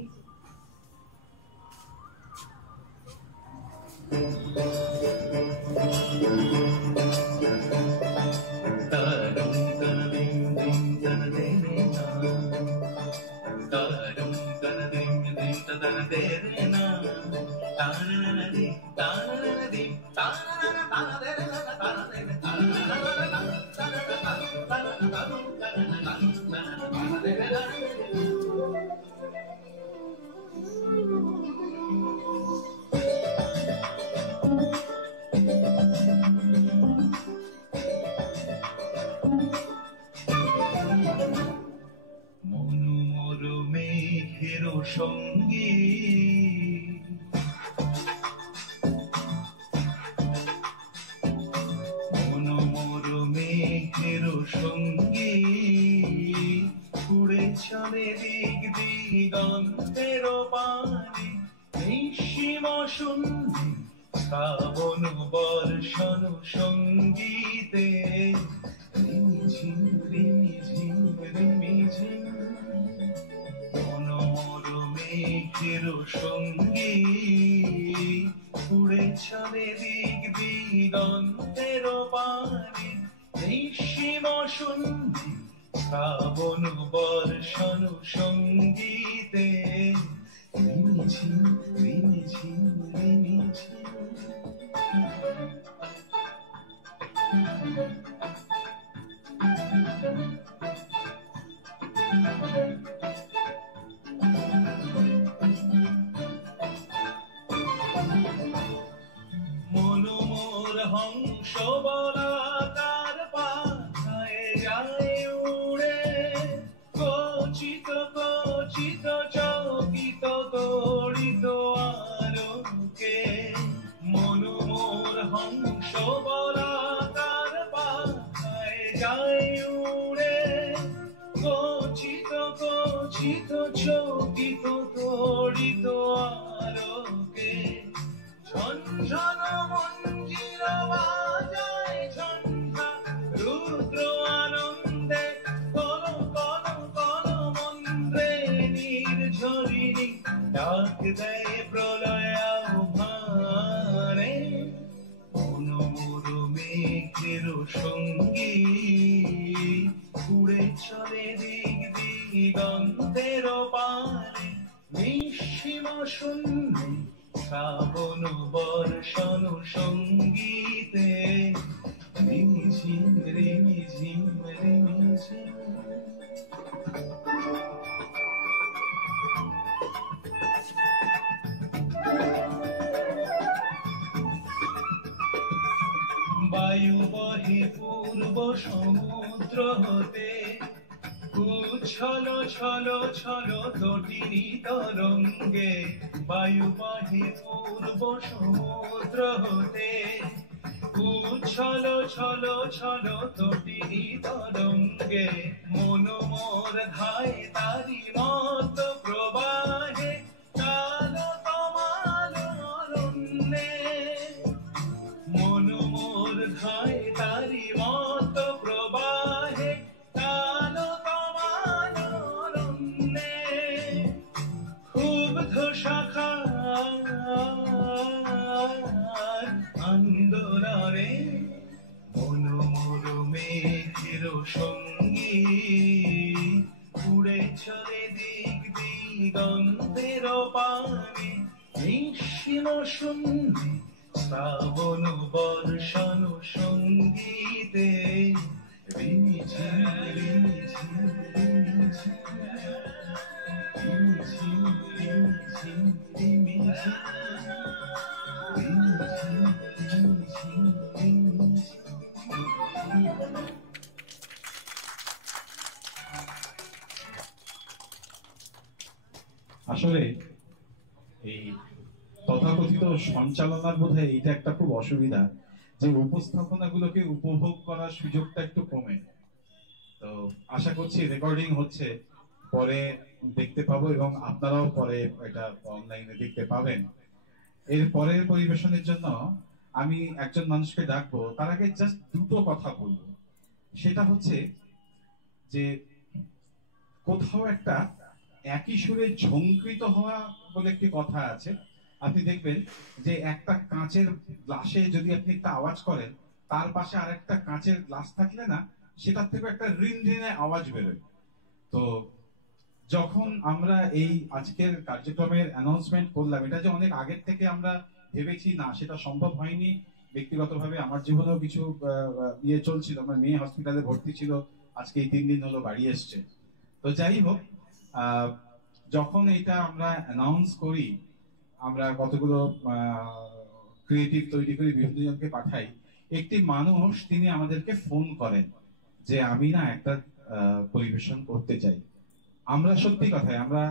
সঙ্গী মনোমর মেঘের সঙ্গী উড়ে চলে দিক দিগন্তের পানে, নিঃসীম শূন্যে শ্রাবণ বর্ষণ সঙ্গীতে রিমিঝিম রিমিঝিম রিমিঝিম। মনোমর মেঘের সঙ্গী উড়ে চলে দিক দিগন্তের পানে, নিঃসীম শূন্যে শ্রাবণ বর্ষণ সঙ্গীতে রিমিঝি রিমিঝি রিমিঝি মনোমোর হংস বলাকার পাখায় যায় উড়ে কচিত কচিত চকিত তড়িত আলোকে মনোমোর হংস বলাকার পাখায় যায় উড়ে কচিত কচিত চকিত তড়িত আলোকে ঝনঝন মঞ্জির বাজায় ঝঞ্ঝা রুদ্র আনন্দে কল কল কল মন্দ্রে নির্ঝরিণী ডাক দেয় প্রলয় আহ্বানে মনোমোর মেঘের সঙ্গী উড়ে চলে দিক দিগন্তের পানে নিঃসীম শূন্যে শ্রাবণ বর্ষণ সঙ্গীতে রিমিঝিম রিমিঝিম রিমিঝিম বায়ু বহে পূর্ব সমুদ্র হতে উচ্ছল ছল ছল তটিনী তরঙ্গে বায়ু বহে পূর্ব সমুদ্র হতে উচ্ছল ছল ছল তটিনী তরঙ্গে মনোমোর ধায় তারি মত প্রবাহে কাল তমাল অরণ্যে মনোমোর ধায় তারি মত প্রবাহে কাল তমাল অরণ্যে ক্ষুব্ধ শাখার আন্দোলনে মনোমোর মেঘের সঙ্গী উড়ে চলে দিক দিগন্তের পানে নিঃসীম শূন্যে শ্রাবণ বর্ষণ সঙ্গীতে রিমিঝিম রিমিঝিম রিমিঝিম রিমিঝিম রিমিঝিম রিমিঝিম রিমিঝিম রিমিঝিম রিমিঝিম। আসলে এই তথাকথিত সঞ্চালনার বোধহয় এটা একটা খুব অসুবিধা যে উপস্থাপনাগুলোকে উপভোগ করার সুযোগটা একটু কমে। তো আশা করছি রেকর্ডিং হচ্ছে, পরে দেখতে পাবো এবং আপনারাও পরে এটা অনলাইনে দেখতে পাবেন। এর পরের পরিবেশনের জন্য আমি একজন মানুষকে ডাকবো, তার আগে জাস্ট দুটো কথা বলবো। সেটা হচ্ছে যে কোথাও একটা একই সুরে ঝঙ্কৃত হওয়া বলে একটি কথা আছে। আপনি দেখবেন যে একটা কাঁচের গ্লাসে যদি আপনি একটা আওয়াজ করেন, তার পাশে আরেকটা কাঁচের গ্লাস থাকলে না সেটার থেকে একটা রিনরিনে আওয়াজ বেরোয়। তো যখন আমরা এই আজকের কার্যক্রমের অ্যানাউন্সমেন্ট করলাম, এটা যে অনেক আগের থেকে আমরা ভেবেছি না সেটা সম্ভব হয়নি। ব্যক্তিগতভাবে আমার জীবনেও কিছু ইয়ে চলছিল, আমার মেয়ে হসপিটালে ভর্তি ছিল, আজকে এই 3 দিন হলো বাড়ি এসছে। তো যাই হোক, যখন এটা আমরা অ্যানাউন্স করি, আমরা কতগুলো ক্রিয়েটিভ তৈরি করে বিভিন্ন জনকে পাঠাই। একটি মানুষ তিনি আমাদেরকে ফোন করেন যে আমি না একটা পরিবেশন করতে চাই। আমরা সত্যি কথায় আমরা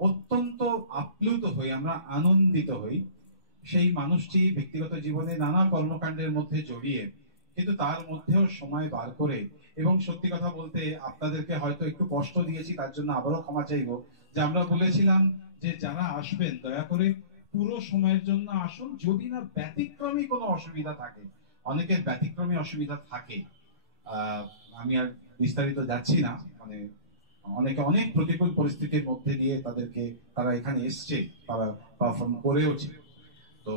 অত্যন্ত আপ্লুত হই, আমরা আনন্দিত হই। সেই মানুষটি ব্যক্তিগত জীবনে নানা কর্মকাণ্ডের মধ্যে জড়িয়ে, কিন্তু তার মধ্যেও সময় বার করে, এবং সত্যি কথা বলতে আপনাদেরকে হয়তো একটু কষ্ট দিয়েছি, তার জন্য আবারও ক্ষমা চাইবো। যে আমরা বলেছিলাম যে যারা আসবেন দয়া করে পুরো সময়ের জন্য আসুন, যদি না ব্যতিক্রমী কোনো অসুবিধা থাকে। অনেকের ব্যতিক্রমী অসুবিধা থাকে, আমি আর বিস্তারিত যাচ্ছি না। মানে অনেকে অনেক প্রতিকূল পরিস্থিতির মধ্যে দিয়ে তারা এখানে এসছে, তারা পারফর্ম করেওছে। তো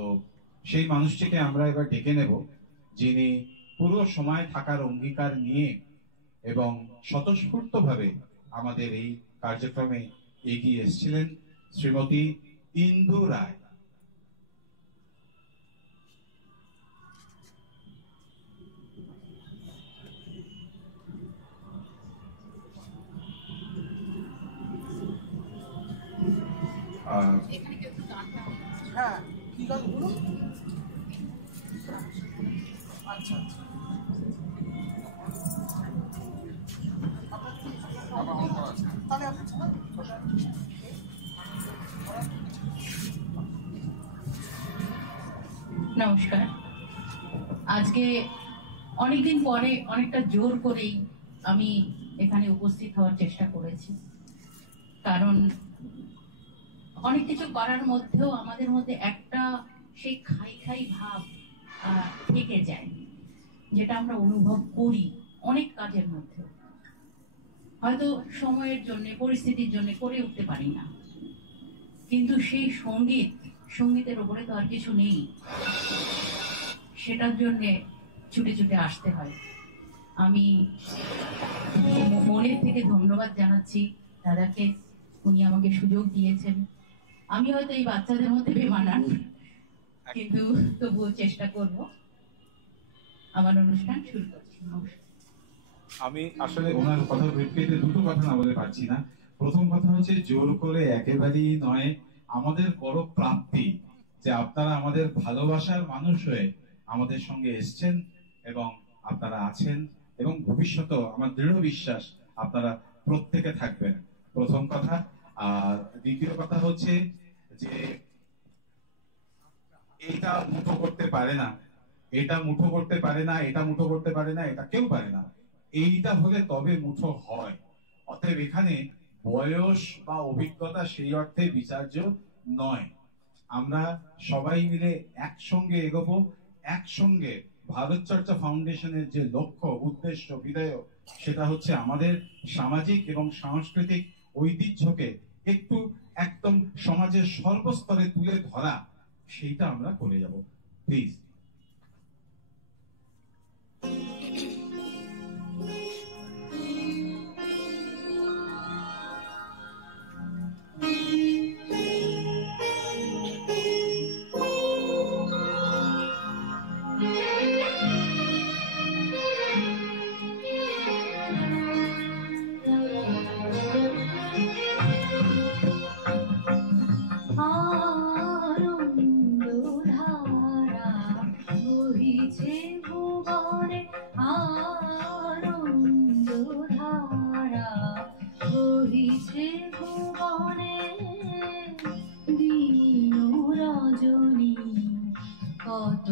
সেই মানুষটিকে আমরা এবার ডেকে নেব, যিনি পুরো সময় থাকার অঙ্গীকার নিয়ে এবং স্বতঃস্ফূর্তভাবে আমাদের এই কার্যক্রমে এগিয়ে এসেছিলেন শ্রীমতী ইন্দু রায়। হ্যাঁ, কি গান বলুন? আচ্ছা আচ্ছা, তাহলে আপনি নমস্কার। আজকে অনেকদিন পরে অনেকটা জোর করেই আমি এখানে উপস্থিত হওয়ার চেষ্টা করেছি, কারণ অনেক কিছু করার মধ্যেও আমাদের মধ্যে একটা সেই খাই খাই ভাব থেকে যায়, যেটা আমরা অনুভব করি অনেক কাজের মধ্যে। হয়তো সময়ের জন্য, পরিস্থিতির জন্য করে উঠতে পারি না, কিন্তু সেই সঙ্গীতের উপরে তো আর কিছু নেই, সেটার জন্য ছুটে ছুটে আসতে হয়। আমি মনের থেকে ধন্যবাদ জানাচ্ছি দাদাকে, উনি আমাকে সুযোগ দিয়েছেন। আমি হয়তো এই বাচ্চাদের মধ্যে বেমানান, কিন্তু তবুও চেষ্টা করব। আমার অনুষ্ঠান শুরু করছি। আমি আসলে ওনার কথা প্রেক্ষিতে দুটো কথা না বলে পারছি না। প্রথম কথা হচ্ছে, জোর করে একেবারেই নয়, আমাদের বড় প্রাপ্তি যে আপনারা আমাদের ভালোবাসার মানুষ হয়ে আমাদের সঙ্গে এসছেন এবং আপনারা আছেন, এবং ভবিষ্যতেও আমার দৃঢ় বিশ্বাস আপনারা প্রত্যেকে থাকবেন, প্রথম কথা। আর দ্বিতীয় কথা হচ্ছে যে এটা মুঠো করতে পারে না, এটা মুঠো করতে পারে না, এটা মুঠো করতে পারে না, এটা কেউ পারে না, এইটা হলে তবে মুঠো হয়। অতএব এখানে বয়স বা অভিজ্ঞতা সেই অর্থে বিচার্য নয়। আমরা সবাই মিলে একসঙ্গে এগোবো, একসঙ্গে ভারত চর্চা ফাউন্ডেশনের যে লক্ষ্য, উদ্দেশ্য, বিধেয়, সেটা হচ্ছে আমাদের সামাজিক এবং সাংস্কৃতিক ঐতিহ্যকে একটু একদম সমাজের সর্বস্তরে তুলে ধরা, সেইটা আমরা করে যাব। প্লিজ। কত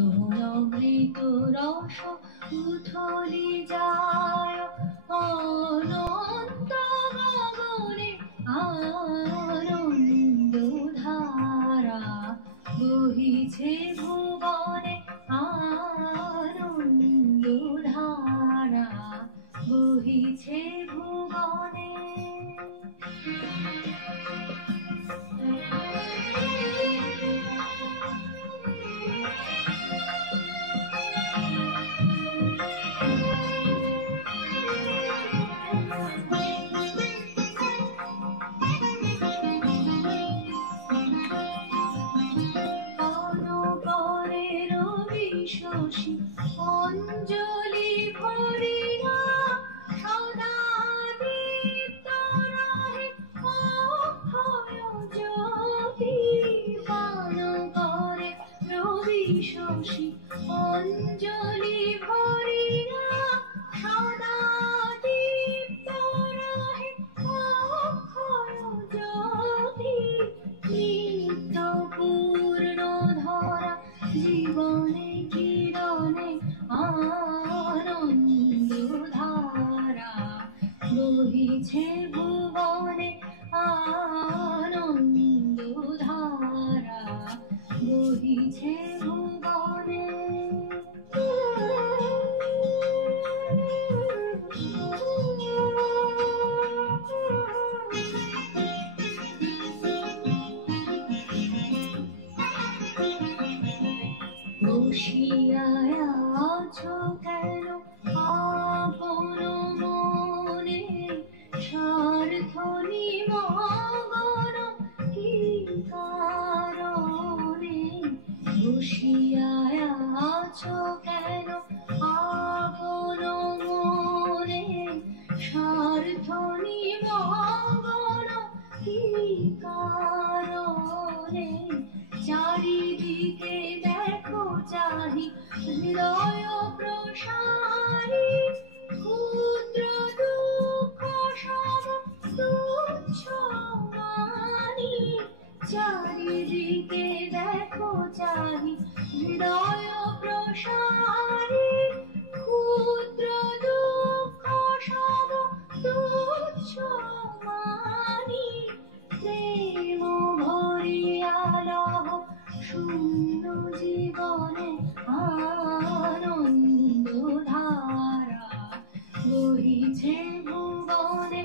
অমৃত রস উথলি যায় অনন্ত গগনে, আনন্দ ধারা বহিছে ভুবনে, আনন্দ ধারা বহিছে ভুবনে। শশী অঞ্জলি ভরিয়া সদা দীপ্ত রহে অক্ষয় জ্যোতি, পান করে রবি শশী অঞ্জলি ভরিয়া সদা দীপ্ত রহে অক্ষয় জ্যোতি, নিত্য পূর্ণ ধরা জীবনে কিরণে আনন্দ ধারা বহিছে ভুবনে, আনন্দ ধারা বহিছে ভুবনে। চাহি হৃদয় প্রসারী ক্ষুদ্র দুঃখ সব তুচ্ছ মানি প্রেম ভরিয়া লহ শূন্য জীবনে আনন্দ ধারা বহিছে ভুবনে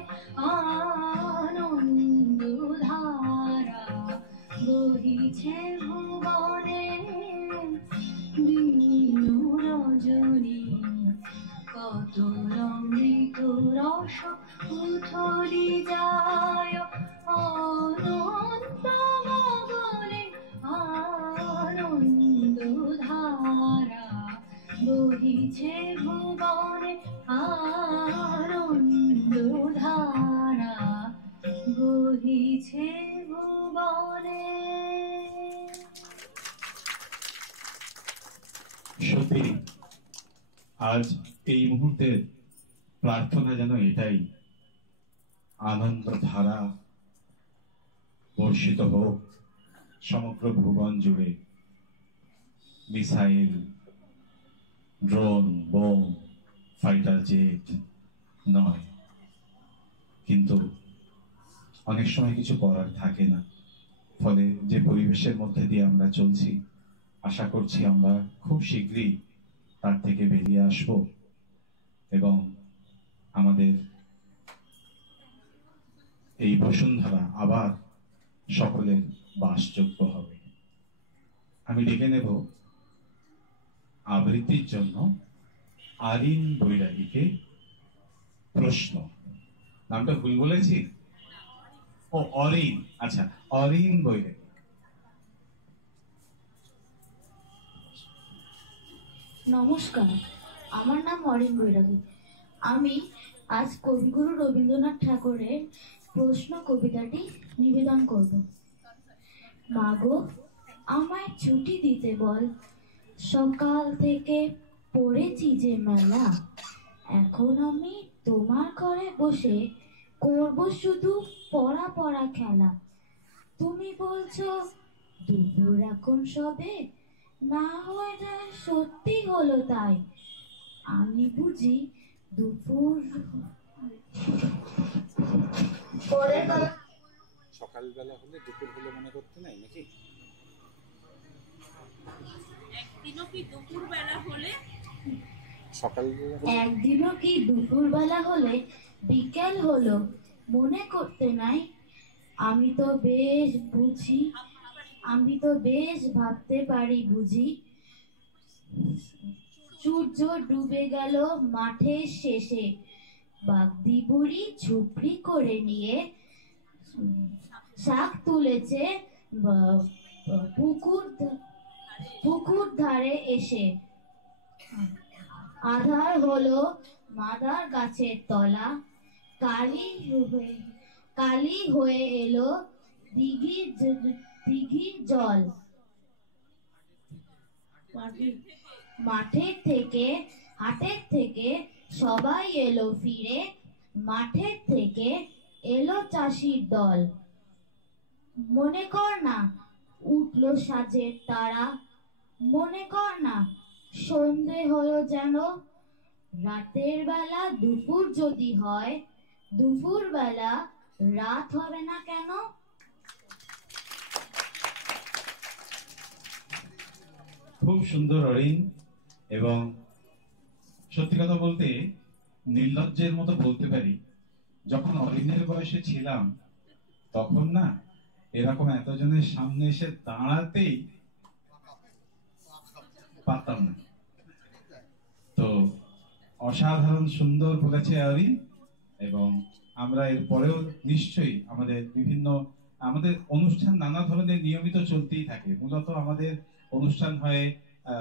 আনন্দ ধারা বহিছে ভুবনে দিন রজনী কত অমৃত রস উথলি যায় অনন্ত গগনে আনন্দ ধারা বহিছে ভুবনে আনন্দ ধারা বহিছে ভুবনে। সত্যি আজ এই মুহূর্তের প্রার্থনা যেন এটাই, আনন্দ ধারা বর্ষিত হোক সমগ্র ভুবন জুড়ে। Missile, drone, bomb, fighter jet নয়, কিন্তু অনেক সময় কিছু করার থাকে না। ফলে যে পরিবেশের মধ্যে দিয়ে আমরা চলছি, আশা করছি আমরা খুব শীঘ্রই তার থেকে বেরিয়ে আসব এবং আমাদের এই বসুন্ধরা আবার সকলের বাসযোগ্য হবে। আমি ডেকে নেব আবৃত্তির জন্য আরিন বৈরাগীকে। প্রশ্ন, নামটা ভুল বলেছি? ও অরিন, আচ্ছা, অরিন বৈরাগী। নমস্কার, আমার নাম অরিন বৈরাগী। আমি আজ কবিগুরু রবীন্দ্রনাথ ঠাকুরের প্রশ্ন কবিতাটি নিবেদন করব। মাগো আমায় ছুটি দিতে বল, সকাল থেকে পড়েছি যে মেলা, এখন আমি তোমার ঘরে বসে করব শুধু পড়া পড়া খেলা। তুমি বলছো দুপুর এখন সবে, না হয় যায় সত্যি হলো তাই, আমি বুঝি দুপুর সকালবেলা হলে দুপুর হলে মনে করতে নাই নাকি? একদিনও কি দুপুরবেলা হলে একদিনও কি দুপুরবেলা হলে বিকেল হলো মনে করতে নাই, আমি তো বেশ ভাবতে পারি বুঝি। সূর্য ডুবে গেল মাঠের শেষে, বাগদি বুড়ি ঝুপড়ি করে নিয়ে শাক তুলেছে পুকুর ধারে এসে। আধার হলো মাদার গাছের তলা, কালি হয়ে এলো দিঘির জল। হাটের থেকে সবাই এলো ফিরে, মাঠের থেকে এলো চাষির দল। মনে কর না উঠলো সাজের তারা, মনে কর না সন্ধে হলো যেন, রাতের বেলা দুপুর যদি হয়, দুপুর বেলা রাত হবে না কেন? খুব সুন্দর অরিন, এবং সত্যি কথা বলতে নির্লজ্জের মতো বলতে পারি, যখন অরিনের বয়সে ছিলাম তখন না এরকম এতজনের সামনে এসে দাঁড়াতেই পারতাম না। তো অসাধারণ সুন্দর বলেছে অরিন, এবং আমরা এর পরেও নিশ্চয়ই আমাদের অনুষ্ঠান নানা ধরনের নিয়মিত চলতেই থাকে। মূলত আমাদের অনুষ্ঠান হয়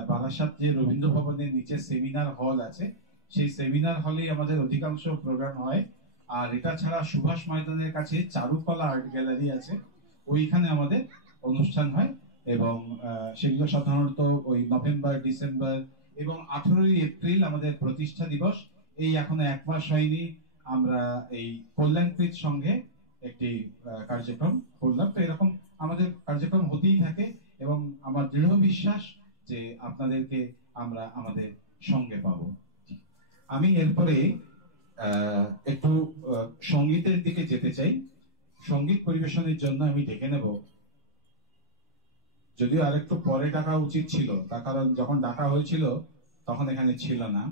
বারাসাত যে রবীন্দ্র ভবনের নিচে সেমিনার হল আছে, সেই সেমিনার হলেই আমাদের অধিকাংশ প্রোগ্রাম হয়। আর এটা ছাড়া সুভাষ ময়দানের কাছে চারুকলা আর্ট গ্যালারি আছে, ওইখানে আমাদের অনুষ্ঠান হয়। এবং সেগুলো সাধারণত ওই নভেম্বর, ডিসেম্বর এবং 18ই এপ্রিল আমাদের প্রতিষ্ঠা দিবস। এই এখনো 1 মাস হয়নি আমরা এই কল্যাণপ্রীত সঙ্গে একটি কার্যক্রম করলাম। তো এরকম আমাদের কার্যক্রম হতেই থাকে, এবং আমার দৃঢ় বিশ্বাস যে আপনাদেরকে আমরা আমাদের সঙ্গে পাবো। আমি এরপরে একটু সঙ্গীতের দিকে যেতে চাই। সঙ্গীত পরিবেশনের জন্য আমি ডেকে নেব, যদিও আরেকটু পরে ডাকা উচিত ছিল, তার কারণ যখন ডাকা হয়েছিল তখন এখানে ছিল না।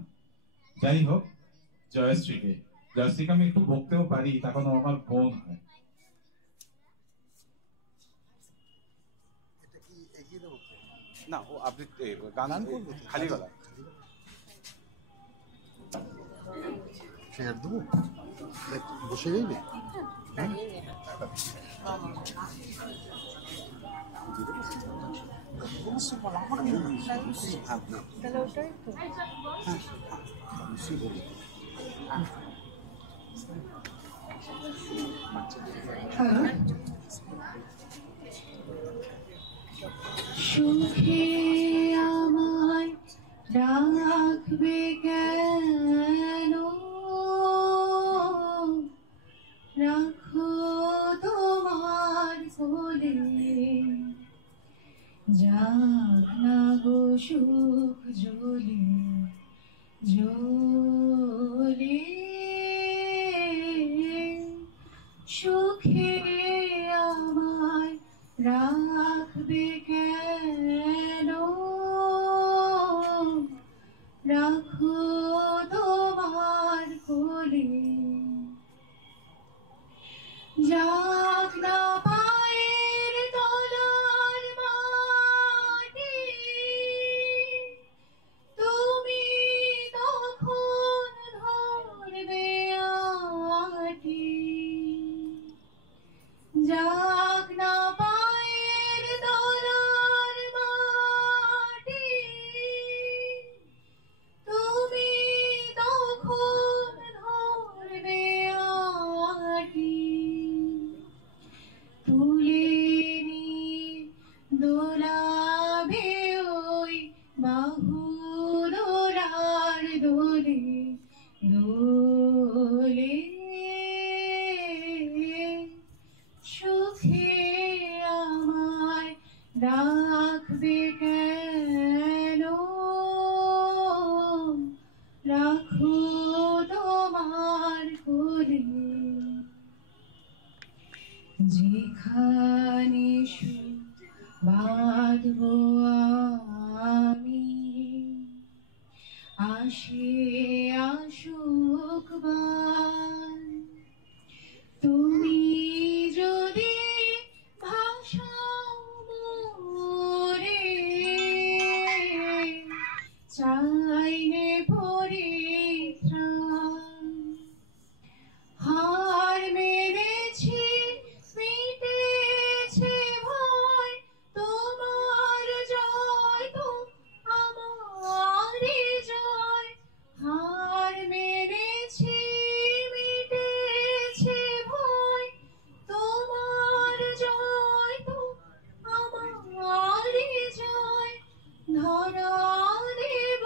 যাই হোক, জয়শ্রীকে আমি একটু বকতেও পারি, তখন আমার বোন হয়। না, ও আবৃত্তি গান করবে খালি গলা। শেয়ার দেবো, বসে গেলে সুখে আমায় রাখবে কেন, রাখো তোমার কোলে, যাক না গো সুখ জ্বলে জ্বলে। সুখে আমায় রাখবে কেন, রাখো তোমার কোলে, যাক না পায়ের তলার মাটি, তুমি তখন ধরবে আটি। যাক না পায়ের তলার মাটি, তুমি তখন ধরবে আটি। তুলে নিয়ে দোলাবে ওই বাহু দোলার দোলে দোলে। সুখে আমায় রাখবে কেন, রাখো তোমার কোলে, যেখানে সুখ বাঁধবো আমি, আসে আসুক বার। তুমি যদি ভাষাও মোরে, চাইলে পরিত্রাণ। হার মেনেছি, মিটেছে ভয়, তোমার জয় তো আমারই জয়। হার মেনেছি, মিটেছে ভয়, তোমার জয় তো আমারই জয়। ধরা দেব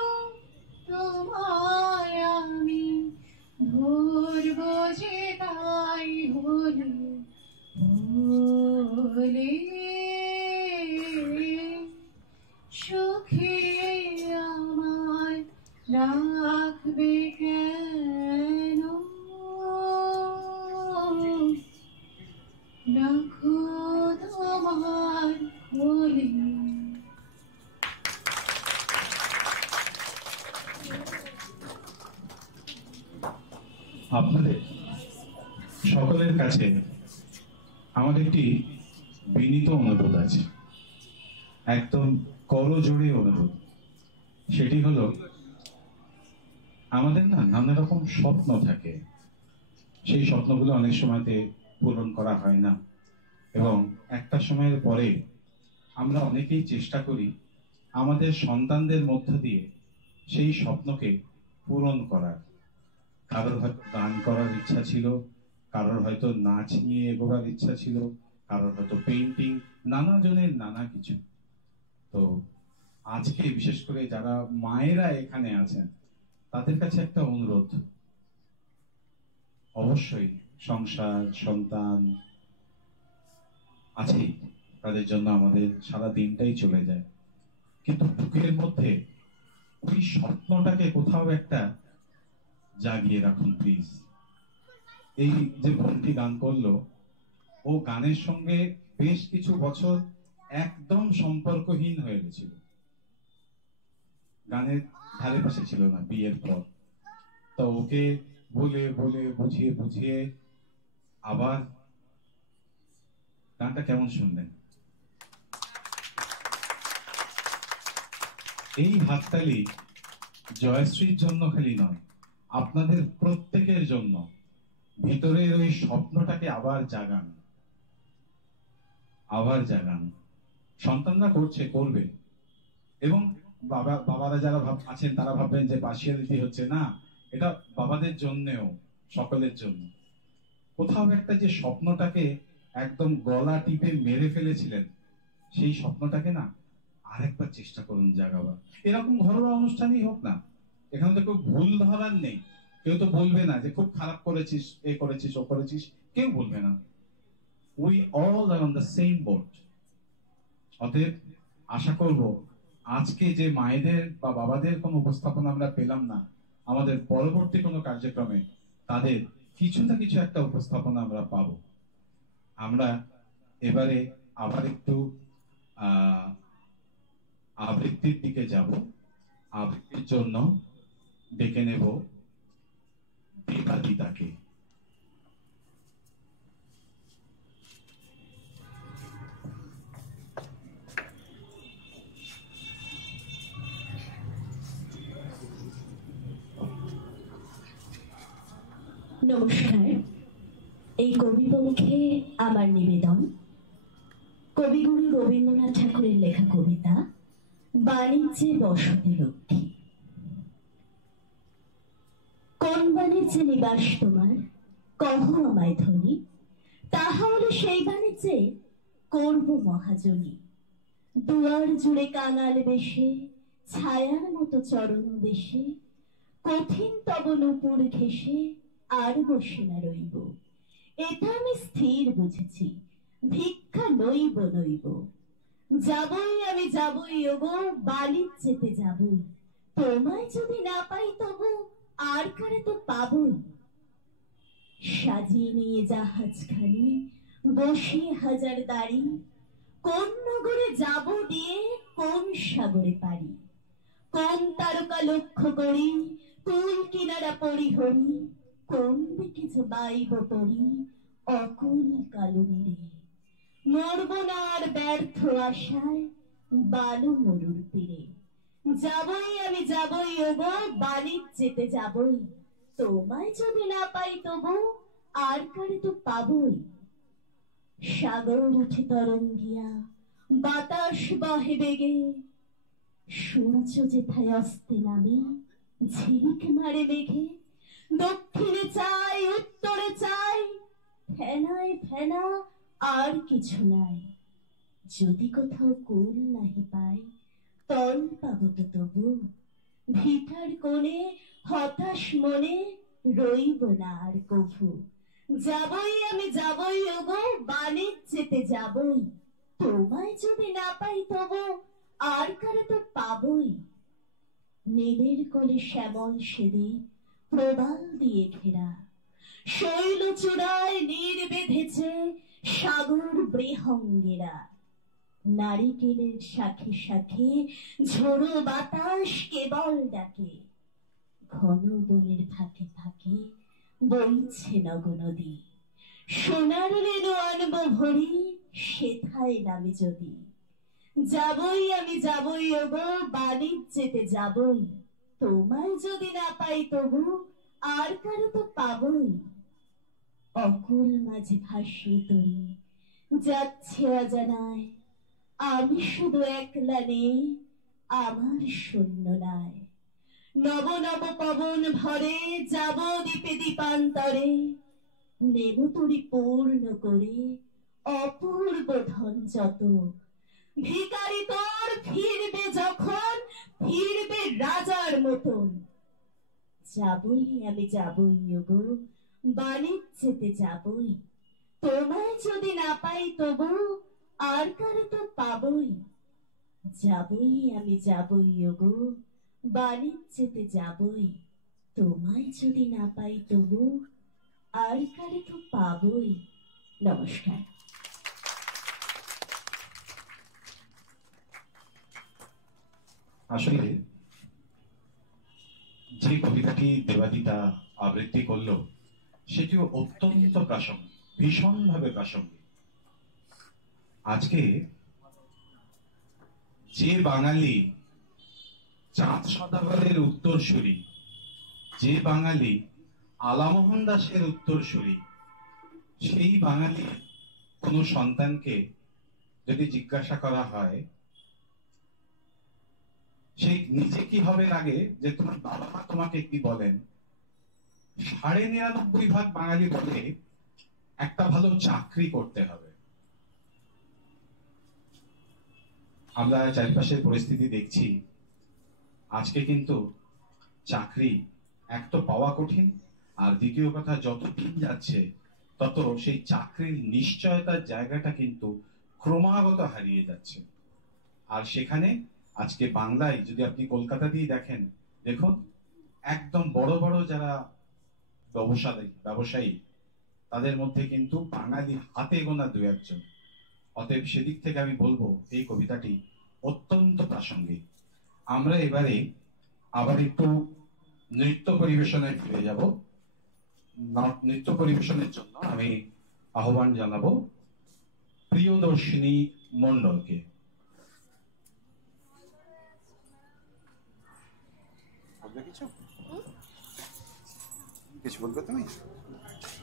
তোমায় আমি, ধরব যে তাই হলে হলে। সুখে আমায় রাখবে কেন, রাখো তোমার কোলে। আপনাদের সকলের কাছে আমার একটি বিনীত অনুরোধ আছে, একদম করজোড়ে অনুরোধ। সেটি হলো, আমাদের না নানা রকম স্বপ্ন থাকে, সেই স্বপ্নগুলো অনেক সময়তে পূরণ করা হয় না, এবং একটা সময়ের পরে আমরা অনেকেই চেষ্টা করি আমাদের সন্তানদের মধ্য দিয়ে সেই স্বপ্নকে পূরণ করার। কারোর হয়তো গান করার ইচ্ছা ছিল, কারোর হয়তো নাচ নিয়ে এগোবার ইচ্ছা ছিল, কারোর হয়তো পেইন্টিং, নানা জনের নানা কিছু। তো আজকে বিশেষ করে যারা মায়েরা এখানে আছেন তাদের কাছে একটা অনুরোধ, অবশ্যই সংসার সন্তান আছেই, তাদের জন্য আমাদের সারা দিনটাই চলে যায়। কিন্তু বুকের মধ্যে ওই স্বপ্নটাকে কোথাও একটা জাগিয়ে রাখুন প্লিজ। এই যে বোনটি গান করলো, ও গানের সঙ্গে বেশ কিছু বছর একদম সম্পর্কহীন হয়ে গেছিল, গানের ধারে পাশে ছিল না বিয়ের পর। তো ওকে বলে বলে বুঝিয়ে বুঝিয়ে আবার গানটা কেমন শুনলেন? এই হাততালি জয়শ্রীর জন্য খালি নয়, আপনাদের প্রত্যেকের জন্য। ভিতরের ওই স্বপ্নটাকে আবার জাগান, আবার জাগান। সন্তানরা করছে, করবে, এবং বাবারা যারা আছেন তারা ভাববেন যে পার্সিয়ালিটি হচ্ছে, না, এটা বাবাদের জন্যেও, সকলের জন্য। কোথাও একটা যে স্বপ্নটাকে একদম গলা টিপে মেরে ফেলেছিলেন, সেই স্বপ্নটাকে না আরেকবার চেষ্টা করুন জাগাবার। এরকম ঘরোয়া অনুষ্ঠানই হোক না, এখানে তো কেউ ভুল ধরার নেই, কেউ তো বলবে না যে খুব খারাপ করেছিস, এ করেছিস, ও করেছিস, কেউ বলবে না। We all are on the same boat. অতএব আশা করব আজকে যে মায়েদের বা বাবাদের কোনো উপস্থাপনা আমরা পেলাম না, আমাদের পরবর্তী কোনো কার্যক্রমে তাদের কিছু না কিছু একটা উপস্থাপনা আমরা পাবো। আমরা এবারে আবার একটু আবৃত্তির দিকে যাব। আবৃত্তির জন্য ডেকে নেব বিবাদিতাকে। নমস্কার। এই কবিপক্ষে আমার নিবেদন কবিগুরু রবীন্দ্রনাথ ঠাকুরের লেখা কবিতা বাণিজ্যে বসতে লক্ষ্মী। কোন বাণিজ্যে নিবাস তোমার, কহ আমায় ধনী, তাহা হলে সেই বাণিজ্যে করব মহাজনী। দুয়ার জুড়ে কাঙাল বেশে, ছায়ার মতো চরণ দেশে, কঠিন তব নূপুর ঘেসে আর বসে না রইব। এটা আমি স্থির বুঝেছি, ভিক্ষা নইব নইব। যাবই আমি যাবই ওগো, বাণিজ্যেতে যাবই। তোমায় যদি না পাই তবু আর কারে তো পাবই। সাজিয়ে নিয়ে জাহাজখানি, বসিয়ে হাজার দাড়ি, কোন নগরে যাব দিয়ে কোন সাগরে পারি। কোন তারকা লক্ষ্য করি, কুল কিনারা পরিহরি, কোন দিকে যে বাইব পড়ি অকুল কালনীরে। মরব না আর ব্যর্থ আশায় বালু মরুর তীরে। যাবই আমি যাবই ওগো, বাণিজ্যেতে যাবই। তোমায় যদি না পাই তবু আর কারে তো পাবই। সাগর উঠে তরঙ্গিয়া, বাতাস বহে বেগে, সূর্য যেথায় অস্তে নামে ঝিলিক মারে মেঘে। দক্ষিণে চাই, উত্তরে চাই, ফেনায় ফেনা আর কিছু নাই। যদি কোথাও কুল নাহি পাই, তল পাবো তো তবু। ভিটার কোণে হতাশ মনে রইব না আর কভু। যাবই আমি যাবই ওগো, বাণিজ্যেতে যাবই। তোমায় যদি না পাই তবু আর কারে তো পাবই। নীলের কোলে শ্যামল সেদে প্রবাল দিয়ে ঘেরা, শৈল চূড়ায় নীর বেঁধেছে সাগর বৃহঙ্গেরা। নারিকেলের শাখে শাখে ঝোড়ো বাতাস কেবল ডাকে, ঘন বনের ফাঁকে ফাঁকে বইছে নগ নদী। সোনার রেণু আনব ভরি, সেথায় নামে যদি। যাবই আমি যাবই ওগো, বাণিজ্যেতে যাবই। তোমায় যদি না পাই তবু আর কারো তো পাবই। অকুল মাঝে ভাসিয়ে তরি যাচ্ছে অজানায়, আমি শুধু একলা নেই, আমার শূন্য নাই। নব নব পবন ভরে যাব দ্বীপে দ্বীপান্তরে, নেব তরি পূর্ণ করে অপূর্ব ধন যত। ভিখারি তোর ফিরবে যখন, ফিরবে রাজার মতন। যাবই আমি যাবই ওগো, বাণিজ্যেতে যাবই। তোমায় যদি না পাই তবু আর কারে তো পাবই, যাবই আমি যাবই ওগো, বাণিজ্যেতে যাবই, তোমায় যদি না পাই তবু আর কারে তো পাবই। নমস্কার। আসলে যে কবিতাটি দেবাদিতা আবৃত্তি করলো সেটিও অত্যন্ত প্রাসঙ্গিক, ভীষণভাবে প্রাসঙ্গিক। আজকে যে বাঙালি চাঁদ সদাগরের উত্তরসূরি, যে বাঙালি আলামোহন দাশের উত্তরসূরি, সেই বাঙালি কোন সন্তানকে যদি জিজ্ঞাসা করা হয় সে নিজে কিভাবে লাগে যে তোমার বাবা মা তোমাকে কি বলেন, ৯৯.৫% বাঙালি বলে একটা ভালো চাকরি করতে হবে। আমরা চারপাশের পরিস্থিতি দেখছি, আজকে কিন্তু চাকরি এক তো পাওয়া কঠিন, আর দ্বিতীয় কথা যত দিন যাচ্ছে তত সেই চাকরির নিশ্চয়তার জায়গাটা কিন্তু ক্রমাগত হারিয়ে যাচ্ছে। আর সেখানে আজকে বাংলায় যদি আপনি কলকাতাতেই দেখেন, দেখুন একদম বড় বড় যারা ব্যবসায়ী তাদের মধ্যে কিন্তু বাঙালি হাতে গোনা দু একজন। অতএব সেদিক থেকে আমি বলবো এই কবিতাটি অত্যন্ত প্রাসঙ্গিক। আমরা এবারে আবার একটু নৃত্য পরিবেশনায় ফিরে যাব। নৃত্য পরিবেশনের জন্য আমি আহ্বান জানাবো প্রিয়দর্শিনী মণ্ডলকে। কিছু বলবে তুমি?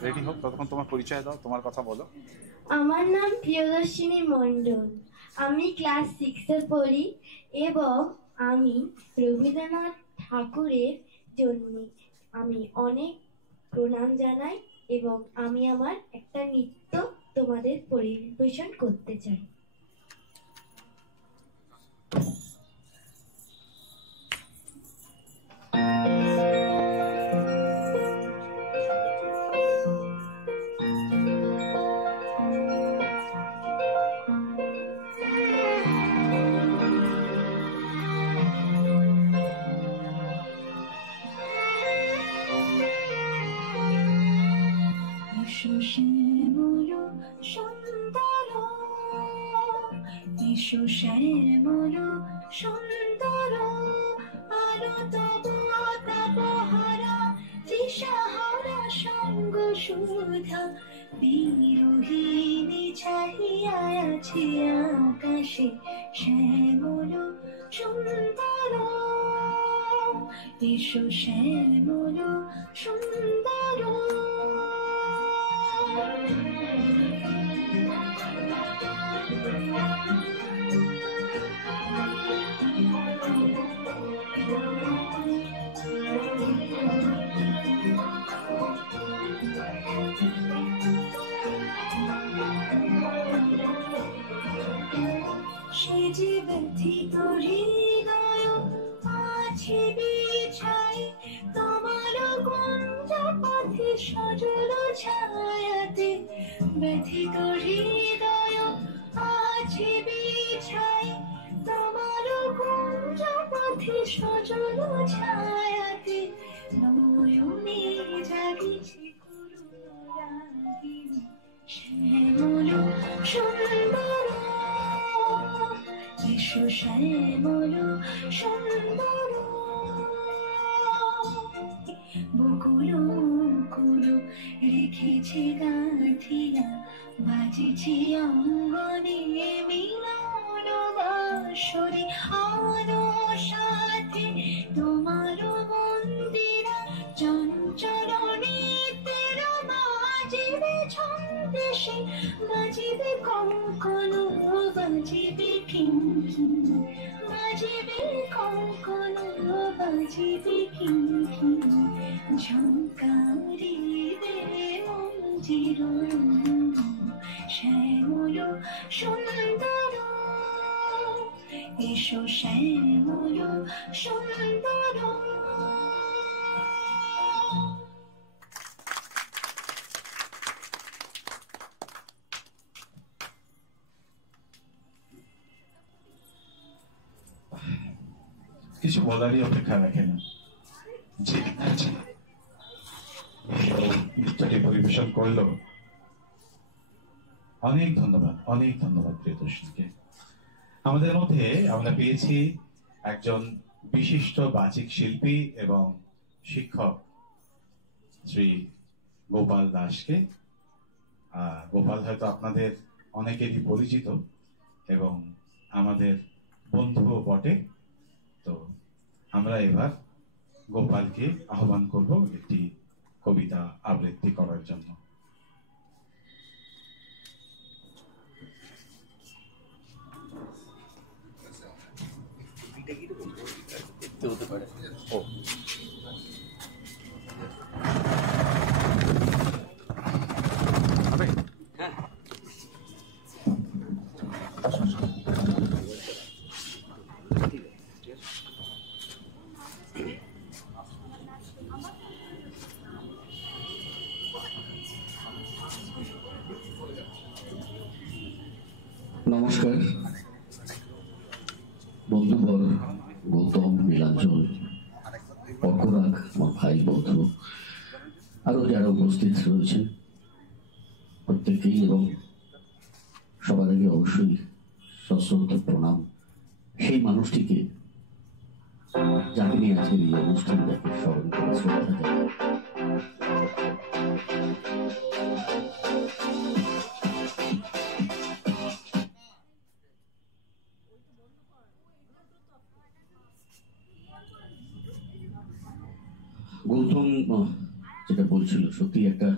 রেডি হোক, ততক্ষণ তোমার পরিচয় দাও, তোমার কথা বলো। আমার নাম প্রিয়দর্শিনী মণ্ডল, আমি ক্লাস 6-এ পড়ি এবং আমি রবীন্দ্রনাথ ঠাকুরের জন্য আমি অনেক প্রণাম জানাই এবং আমি আমার একটা নৃত্য তোমাদের পরিবেশন করতে চাই। শ্যামল সুন্দর আলো তব তাপহারা দিশাহারা সঙ্গ সুধা বিরোহিণী চাহিয়া আছে আকাশে শ্যামল সুন্দর এসো শ্যামল সুন্দর সে যে ব্যথিত হৃদয় আছে বিছাই তোমার কুঞ্জ পথে সজল ছায়াতে ব্যথিত হৃদয় আছে বিছাই তোমার কুঞ্জ পথে সজল ছায়াতে নয়নে জাগিছে করুণারাগিনী শ্যামল সুন্দর এসো শ্যামল সুন্দর বকুল মুকুল রেখেছে গাঁথিয়া বাজিছে অঙ্গনে মিলন বাঁশরি আনো সাথে তোমার মন্দিরা চঞ্চল নিত্যের বাজিবে ছন্দেশে বাজিবে কঙ্কন বাজিবে কিঙ্কিণ বাজিবে কঙ্কন বাজিবে কিঙ্কিণ ঝঙ্কারিবে মঞ্জির শ্যামল সুন্দর এসো শ্যামল সুন্দর। কিছু বলারই অপেক্ষা রাখে না। জি জি, নৃত্যটি পরিবেশন করলো। অনেক ধন্যবাদ প্রিয়দর্শনীকে। আমাদের মধ্যে আমরা পেয়েছি একজন বিশিষ্ট বাচিক শিল্পী এবং শিক্ষক শ্রী গোপাল দাসকে। গোপাল হয়তো আপনাদের অনেকেরই পরিচিত এবং আমাদের বন্ধুও বটে। তো আমরা এবার গোপালকে আহ্বান করব একটি কবিতা আবৃত্তি করার জন্য। হতে পারে। ও হ্যাঁ, নমস্কার বন্ধুবর, গৌতম, নীলাঞ্চল, অর্করাগ, আমার ভাই বন্ধু, আরো যারা উপস্থিত রয়েছেন প্রত্যেকেই, এবং সবার আগে অবশ্যই সশ্রদ্ধ প্রণাম সেই মানুষটিকে যাকে নিয়ে আজকের এই অনুষ্ঠান, যাকে স্মরণ করে শ্রদ্ধা জানাই। গৌতম যেটা বলছিল, সত্যি একটা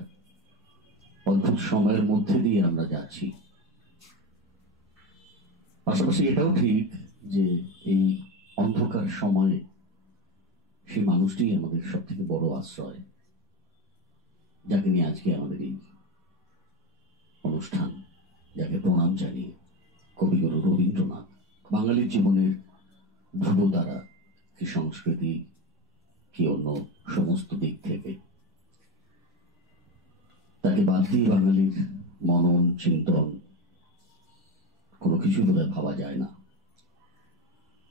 অদ্ভুত সময়ের মধ্যে দিয়ে আমরা যাচ্ছি। পাশাপাশি এটাও ঠিক যে এই অন্ধকার সময়ে সেই মানুষটি আমাদের সব থেকে বড় আশ্রয়, যাকে নিয়ে আজকে আমাদের এই অনুষ্ঠান, যাকে প্রণাম জানিয়ে কবিগুরু রবীন্দ্রনাথ বাঙালির জীবনের ধ্রুব দ্বারা, কি সংস্কৃতি, কি অন্য সমস্ত দিক থেকে তাকে বাদ দিয়ে বাঙালির মনন চিন্তন কোনো কিছু বোধহয় ভাবা যায় না।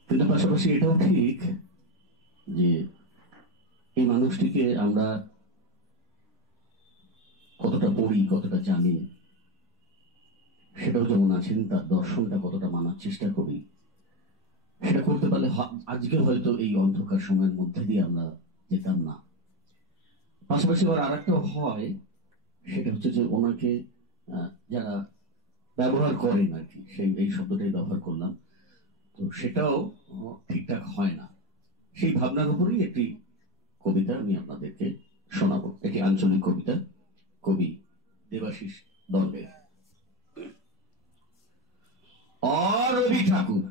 কিন্তু পাশাপাশি এটাও ঠিক যে এই মানুষটিকে আমরা কতটা পড়ি, কতটা জানি, সেটাও যেমন আছেন, তার দর্শনটা কতটা মানার চেষ্টা করি, সেটা করতে পারলে আজকে হয়তো এই অন্ধকার সময়ের মধ্যে দিয়ে আমরা যেতাম না। পাশাপাশি আবার আর একটা হয়, সেটা হচ্ছে যে ওনাকে যারা ব্যবহার করেন আর কি, সেই এই শব্দটাই ব্যবহার করলাম, তো সেটাও ঠিকঠাক হয় না। সেই ভাবনার উপরেই একটি কবিতা আমি আপনাদেরকে শোনাবো। একটি আঞ্চলিক কবিতা, কবি দেবাশিস দণ্ডের। রবি ঠাকুর,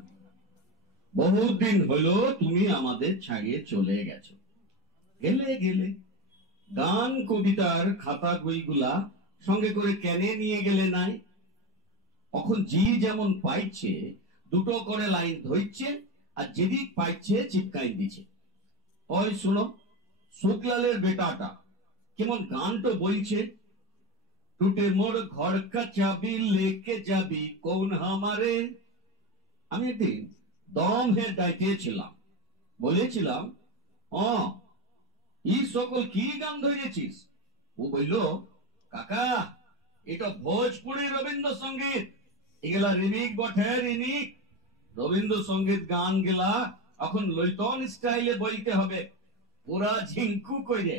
বহুত দিন হলো তুমি আমাদের ছাড়িয়ে চলে গেছো। গেলে গেলে গান কবিতার খাতা বইগুলা সঙ্গে করে কেনে নিয়ে গেলে নাই? এখন জি যেমন পাইছে দুটো করে লাইন ধরছে, আর যেদিক পাইছে চিপকাই দিচ্ছে। ওই শুনো, শুক্লালের বেটাটা কেমন গান তো বলছে, টুটে মোর ঘর কা চাবি লেকে যাবি কোন হামারে। আমি একদিন দম হের ডাইতেছিলাম, বলেছিলাম এই সকল কি গান ধরেছিস? ও বলল, কাকা এটা ভোজপুরি রবীন্দ্রসঙ্গীত, এগুলা রিমিক বটে, রিমিক। রবীন্দ্রসঙ্গীত গান গেলা এখন লইতন স্টাইলে বলতে হবে, পুরা ঝিঙ্কু কইরে।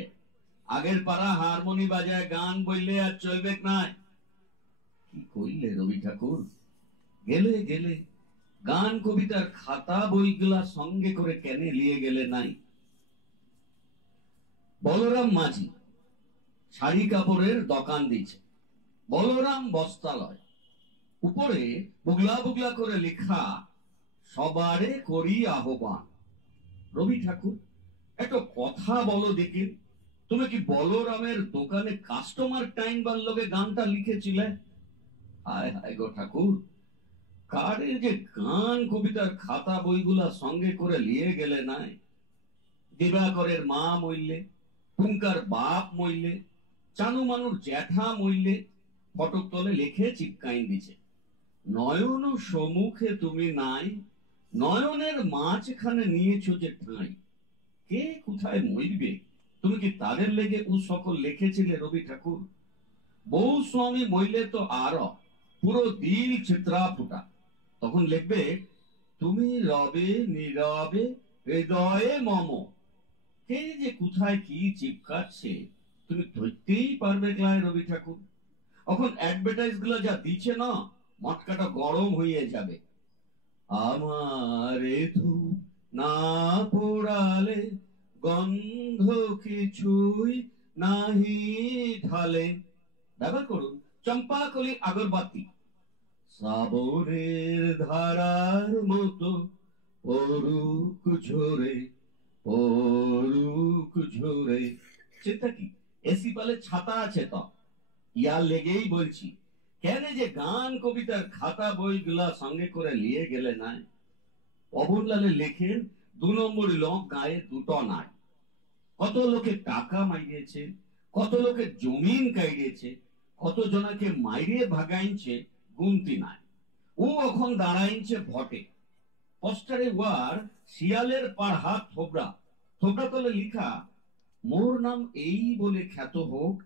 আগের পাড়া হারমোনি বাজায় গান বললে আর চলবে নাই। কি কইলে রবি ঠাকুর? গেলে গেলে গান কবিতার খাতা বইগুলা সঙ্গে করে কেনে নিয়ে গেলে নাই? বলরাম মাঝি শাড়ি কাপড়ের দোকান দিচ্ছে, বলরাম বস্ত্রালয়। উপরে বুগলা বুগলা করে লেখা, সবারে করি আহ্বান। রবি ঠাকুর, একটা কথা বলো দেখি, তুমি কি বলরামের দোকানে কাস্টমার টাইম বার লগে গানটা লিখেছিলে? হায় হায় গো ঠাকুর, কারে যে গান কবিতার খাতা বইগুলা সঙ্গে করে নিয়ে গেলে নাই? দিবাকরের মা মইলে, টুঙ্কার বাপ মইলে, চানু মানুর জ্যাঠা মইলে, ফটক তলে লিখে চিপকাইন দিছে, নয়ন সম্মুখে তুমি নাই, নয়নের মাঝখানে নিয়েছো যে ঠাঁই, কে কোথায় মরবে তুমি কি তাদের লেগে ও সকল লিখেছিলে রবি ঠাকুর? বউ স্বামী মইলে তো আরো পুরো দিল চিত্রা ফুটা, তখন লিখবে তুমি রবে নীরবে হৃদয়ে মম। কে যে কোথায় কি চিপকাচ্ছে তুমি ধরতেই পারবে ক্লায় রবি ঠাকুর। এখন অ্যাডভার্টাইজ গুলো যা দিচ্ছে না, মটকাটা গরম হয়ে যাবে। আমারে ধূপ না পোড়ালে গন্ধ কিছুই নাহি ঢালে। ব্যবহার করুন চম্পাকলি আগরবাতি, শ্রাবণের ধারার মতো পড়ুক ঝরে পড়ুক ঝরে। চিন্তা কি এসি পালে ছাতা আছে তো, ইয়া লেগেই বলছি কেন যে গান কবিতার খাতা বইগুলা সঙ্গে করে নিয়ে গেলে নাই। পবনলালে লেখেন 2 নম্বর লোক গায়ে দুটো নাই। কত লোকে টাকা মাইরিয়েছে, কত লোকে জমিন কাইরিয়েছে, কত জনাকে মাইরিয়ে ভাগাইছে গুনতি নাই। ও এখন দাঁড়াইছে ভটে, পোস্টারে ওয়ার শিয়ালের পার হাত থোবড়া, থোবড়া তলে লিখা মোর নাম এই বলে খ্যাত হোক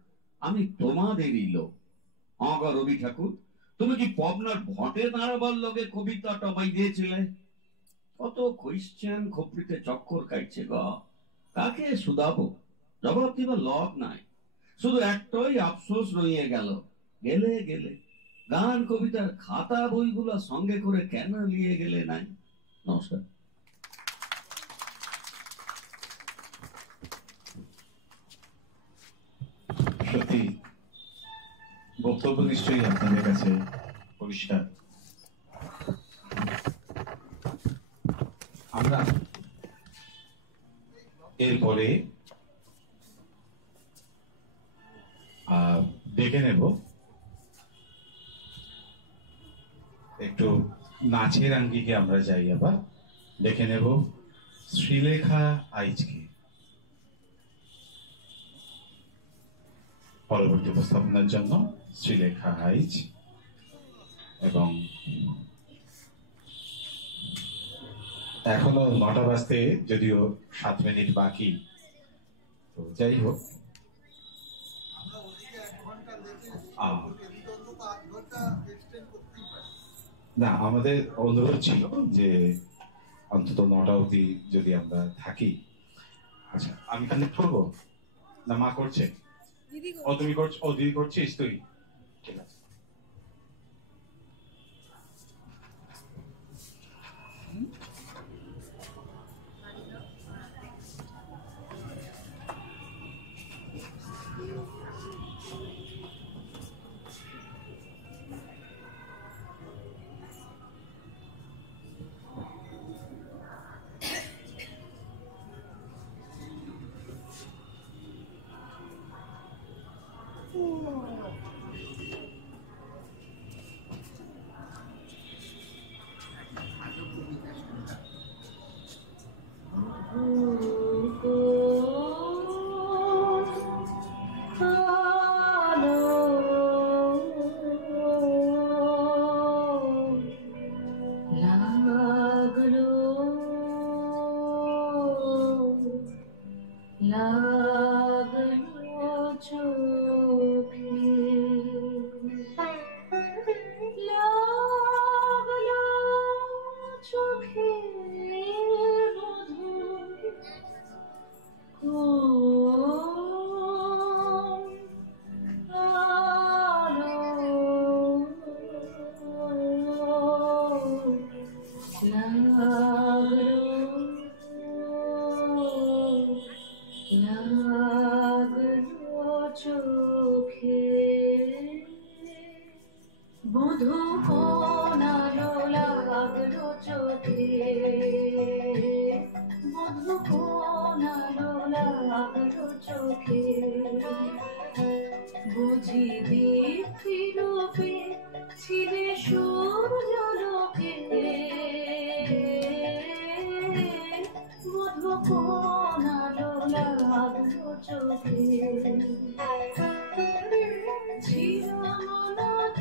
আমি তোমাদেরই লোক। অগা রবি ঠাকুর, তুমি কি পবনার ভটে দাঁড়াবার লগে কবিতাটা বাই দিয়েছিলে? কত খ্রিস্টান খপরিতে চক্কর কাটছে গ, কাকে শুধাবো? জবাব দিবার লোক নাই, শুধু একটাই আফসোস রইয়ে গেল, গেলে গেলে গান কবিতার খাতা বইগুলা সঙ্গে করে কেন নিয়ে গেলে নাই। নমস্কার। সত্যি বক্তব্য নিশ্চয়ই আপনাদের কাছে পরিষ্কার। আমরা এরপরে দেখে নেব একটু নাচের আঙ্গিকে আমরা যাই। আবার দেখে নেব শ্রীলেখা আইচকে। পরবর্তী উপস্থাপনার জন্য শ্রীলেখা আইচ, এবং এখনো 9টা বাজতে যদিও 7 মিনিট বাকি, তো যাই হোক না, আমাদের অনুরোধ ছিল যে অন্তত 9টা অবধি যদি আমরা থাকি। আচ্ছা, আমি কানেক্ট করবো না মা করছে? ও তুমি করছো? ও দিদি করছিস তুই? ঠিক আছে।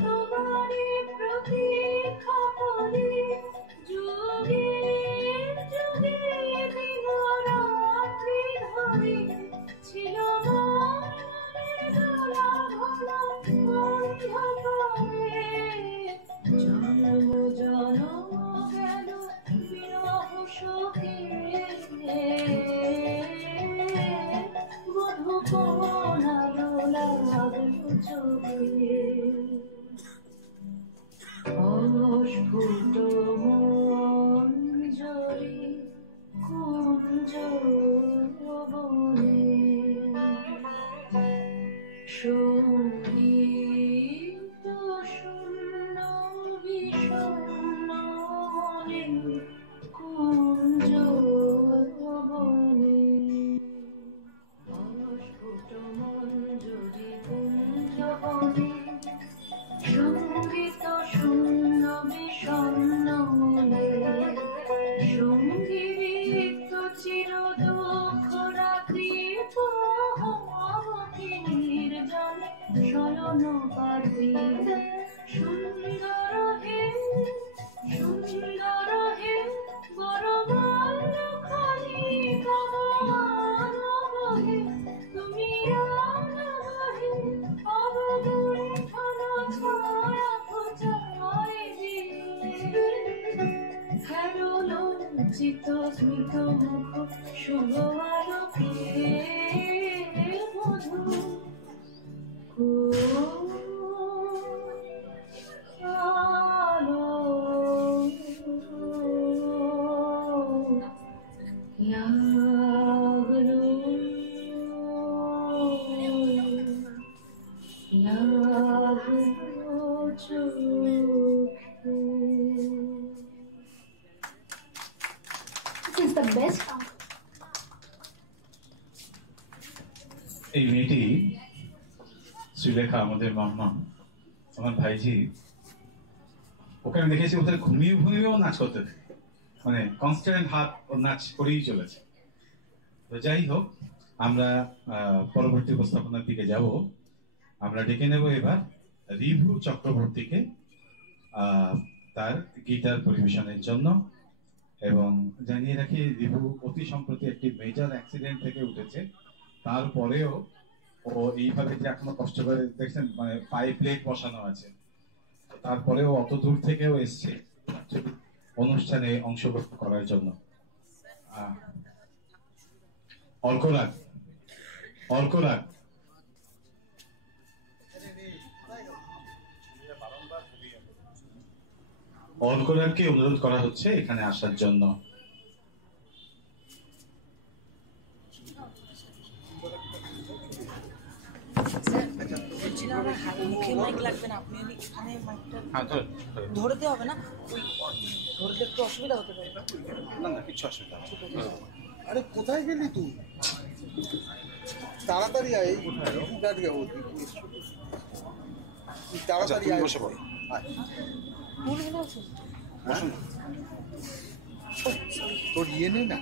তোমারি প্রতীক্ষা করে যুগে খেলো লজ্জিত স্মিত মুখ শুভ আলোকে মধু আলো লাগলো This is the best song. এই মেয়েটি শ্রীলেখা, আমাদের মাম্মা, আমার ভাইজি, ওকে আমি দেখেছি ওদের ঘুমিয়ে ঘুমিয়েও নাচ করতে থাকে, মানে কনস্ট্যান্ট হাত ও নাচ করেই চলেছে। তো যাই হোক, আমরা পরবর্তী উপস্থাপনার দিকে যাব। আমরা ডেকে নেব এবার রিভু চক্রবর্তীকে তার গিটার পরিবেশনের জন্য। এবং জানিয়ে রাখি, রিভু অতি সম্প্রতি একটি মেজর অ্যাক্সিডেন্ট থেকে উঠেছে, তারপরেও ও এইভাবে যে এখনো কষ্ট করে, দেখছেন মানে পায়ে প্লেট বসানো আছে, তারপরেও অত দূর থেকেও এসছে অনুষ্ঠানে অংশগ্রহণ করার জন্য। অর্করাগ, অর্করাগ, অর্করাগকে অনুরোধ করা হচ্ছে এখানে আসার জন্য। মুখে মাইক লাগবে না, আপনি এখানে মাইকটা ধরতে হবে না, ওই ধরতে একটু অসুবিধা হতে পারে। না না, কিছু অসুবিধা নেই। আরে কোথায় গেলি তুই? তাড়াতাড়ি আয়, দাঁড়িয়ে তাড়াতাড়ি আয়, বসে পড়ো। তোর ইয়ে নেই না,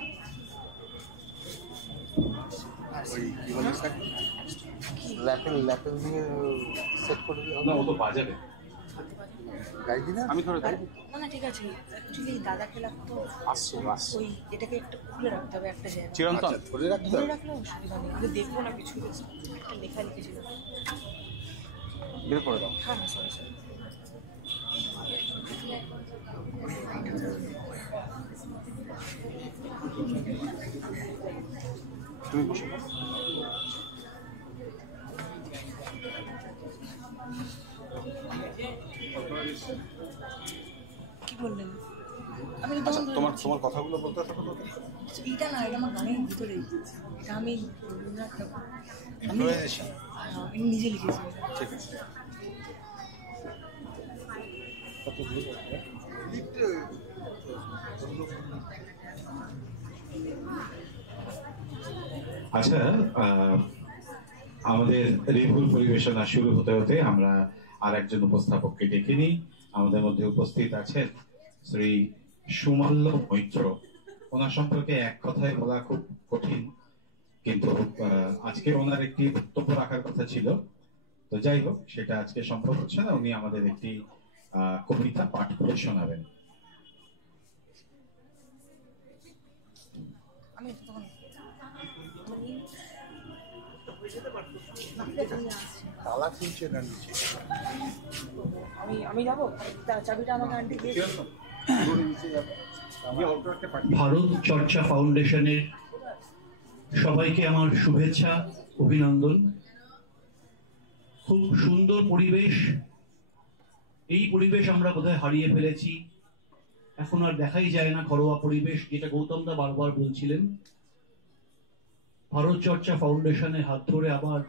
ওই কি বলে ল্যাপেল ল্যাপেল দিয়ে সেট করে দিলে না, ও তো বাজাবে গাইবি না, আমি ধরে গাইবি। না না ঠিক আছে, অ্যাকচুয়ালি দাদাকে লাগতো, ওই এটাকে একটু খুলে রাখতে হবে একটা জায়গায়, চিরন্তন ধরে রাখতে হবে, ধরে রাখলে অসুবিধা নেই, আমি দেখবো না কিছু, একটা লেখা লিখেছিল, বের করে দাও। হ্যাঁ হ্যাঁ, সরি সরি। তুমি বসে পড়ো। কি বললেন? আমি আচ্ছা, তোমার কথাগুলো বলতে থাকো তো। এটা না, এটা আমার গানের ভিতরে, এটা আমি নিজে লিখেছি। ঠিক আছে, আচ্ছা, আমাদের রিভুর পরিবেশনা শুরু হতে হতে আমরা আর একজন উপস্থাপককে ডেকে নিই। আমাদের মধ্যে উপস্থিত আছেন শ্রী সুমাল্য মৈত্র। ওনার সম্পর্কে এক কথায় বলা খুব কঠিন, কিন্তু আজকে ওনার একটি বক্তব্য রাখার কথা ছিল, তো যাই হোক, সেটা আজকে সম্ভব হচ্ছে না। উনি আমাদের একটি কবিতা পাঠ করে শোনাবেন। তালা খুলছে না নিচে, আমি যাবো, চাবিটা আমাকে আন্টি দিয়ে ভারত চর্চা ফাউন্ডেশনের সবাইকে আমার শুভেচ্ছা, অভিনন্দন। খুব সুন্দর পরিবেশ, এই পরিবেশ আমরা বোধহয় হারিয়ে ফেলেছি, এখন আর দেখাই যায় না ঘরোয়া পরিবেশ, যেটা গৌতম দা বারবার বলছিলেন। ভারত চর্চা ফাউন্ডেশনের হাত ধরে আবার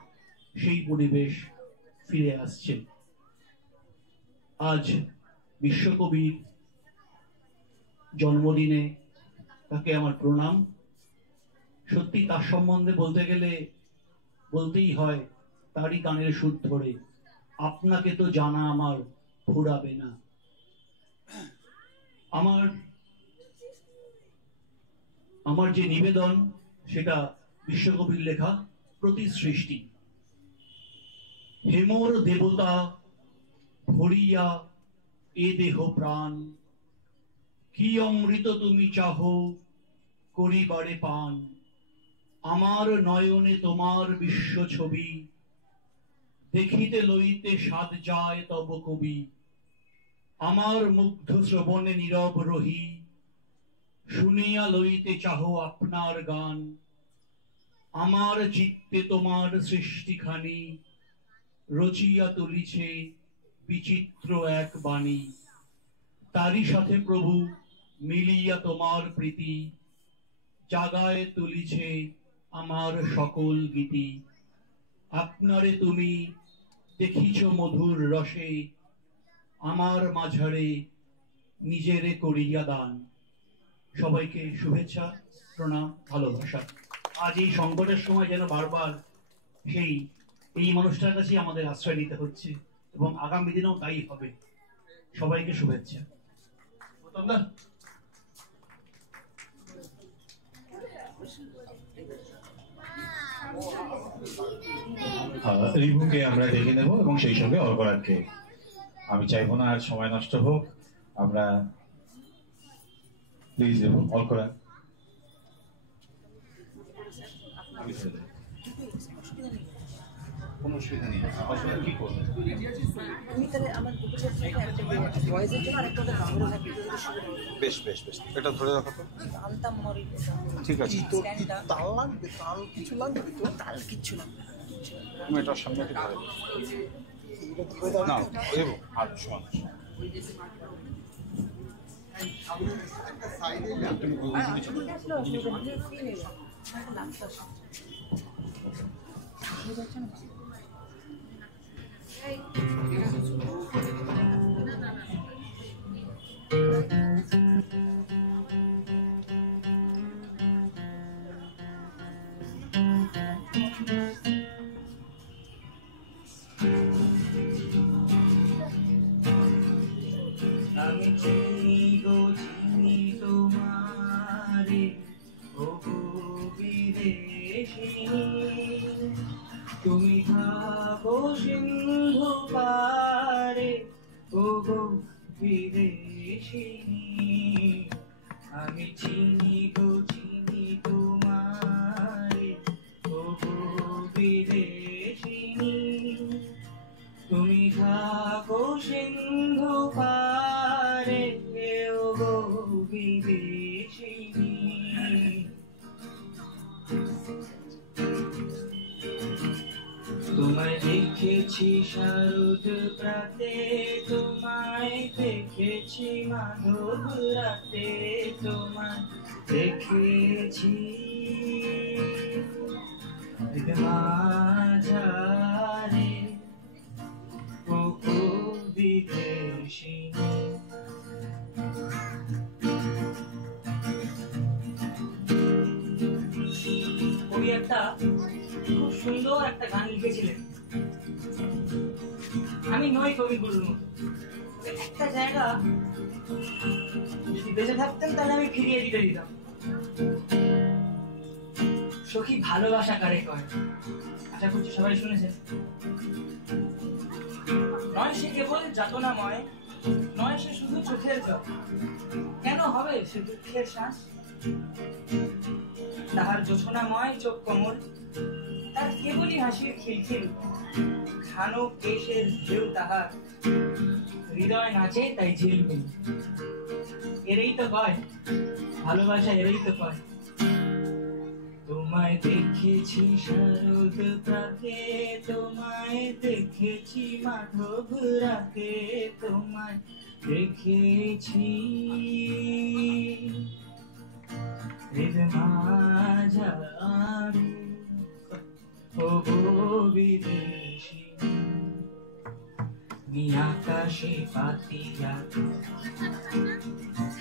সেই পরিবেশ ফিরে আসছে। আজ বিশ্বকবির জন্মদিনে তাকে আমার প্রণাম। সত্যি তার সম্বন্ধে বলতে গেলে বলতেই হয়, তারই গানের সুর ধরে, আপনাকে তো জানা আমার ফুরাবে না। আমার যে নিবেদন, সেটা বিশ্বকবির লেখা প্রতিসৃষ্টি। হেমর দেবতা ভরিয়া এ দেহ প্রাণ, কি অমৃত তুমি চাহ করিবারে পান। আমার নয়নে তোমার বিশ্ব ছবি, দেখিতে লইতে সাদ যায় তব কবি। আমার মুগ্ধ শ্রবণে নীরব রহি, শুনিয়া লইতে চাহো আপনার গান, আমার চিত্তে তোমার সৃষ্টিখানি রচিয়া তুলিছে বিচিত্র এক বাণী। তারই সাথে প্রভু মিলিয়া তোমার প্রীতি, জাগায় তুলিছে আমার সকল গীতি। আপনারে তুমি দেখিছ মধুর রসে, আমার মাঝারে নিজেরে করিয়া দান। সবাইকে শুভেচ্ছা, প্রণাম, ভালোবাসা। আজ এই সংকটের সময় যেন বারবার এই মানুষটার কাছে আমাদের আশ্রয় নিতে হচ্ছে এবং আগামী দিনেও তাই হবে। সবাইকে শুভেচ্ছা। রিভুকে আমরা দেখে নেব এবং সেই সঙ্গে অর্গরানকে। আমি চাইবো না আর সময় নষ্ট হোক, আমরা প্লিজ দেব অর্গরান। কোনো অসুবিধা নেই, অসুবিধা কি করবো? বেশ বেশ বেশ, এটা ধরে রাখো তো। ঠিক আছে, তাল লাগবে, তাল কিছু লাগবে তো? তাল কিচ্ছু লাগবে না, তুমি এটার সামনে একটু ধরে দাও। না দেবো আর সমান আমি চিনি গো চিনি তোমারে, ও গো বিদেশিনী, তুমি থাকো সিন্ধু পারে, ও গো বিদেশিনী। আমি চিনি গো চিনি তোমারে, ও গো বিদেশিনী, তুমি থাকো সিন্ধু পারে, ও গো বিদেশিনী। তোমায় দেখেছি শারদ প্রাতে, তোমায় দেখেছি মাধব রাতে, তোমায় দেখেছি মাঝারে, ও বিদেশিনী। কবি একটা খুব সুন্দর একটা গান লিখেছিলেন। আমি নই কবিগুরুর মতো, একটা জায়গা যদি বেঁচে থাকতেন তাহলে আমি ফিরিয়ে দিতাম। সখী ভালোবাসা কারে কয়, আশা করছি সবাই শুনেছেন। নয় সে কেবল যাতনাময়, নয় সে শুধু চোখের জল, কেন হবে সে দুঃখের শ্বাস? তাহার জোছনাময় চোখ কোমল, তার কেবলই হাসির খিলখিল, ঘানো কেশের ঢেউ তাহার, হৃদয় নাচে তাই ঝিলমিল। এরই তো কয় ভালোবাসা, এরই তো কয়। তোমায় দেখেছি শারদ প্রাতে, তোমায় দেখেছি মাধব রাতে, তোমায় দেখেছি মাঝারে, ও বিদেশিনী। আকাশে পাতিয়া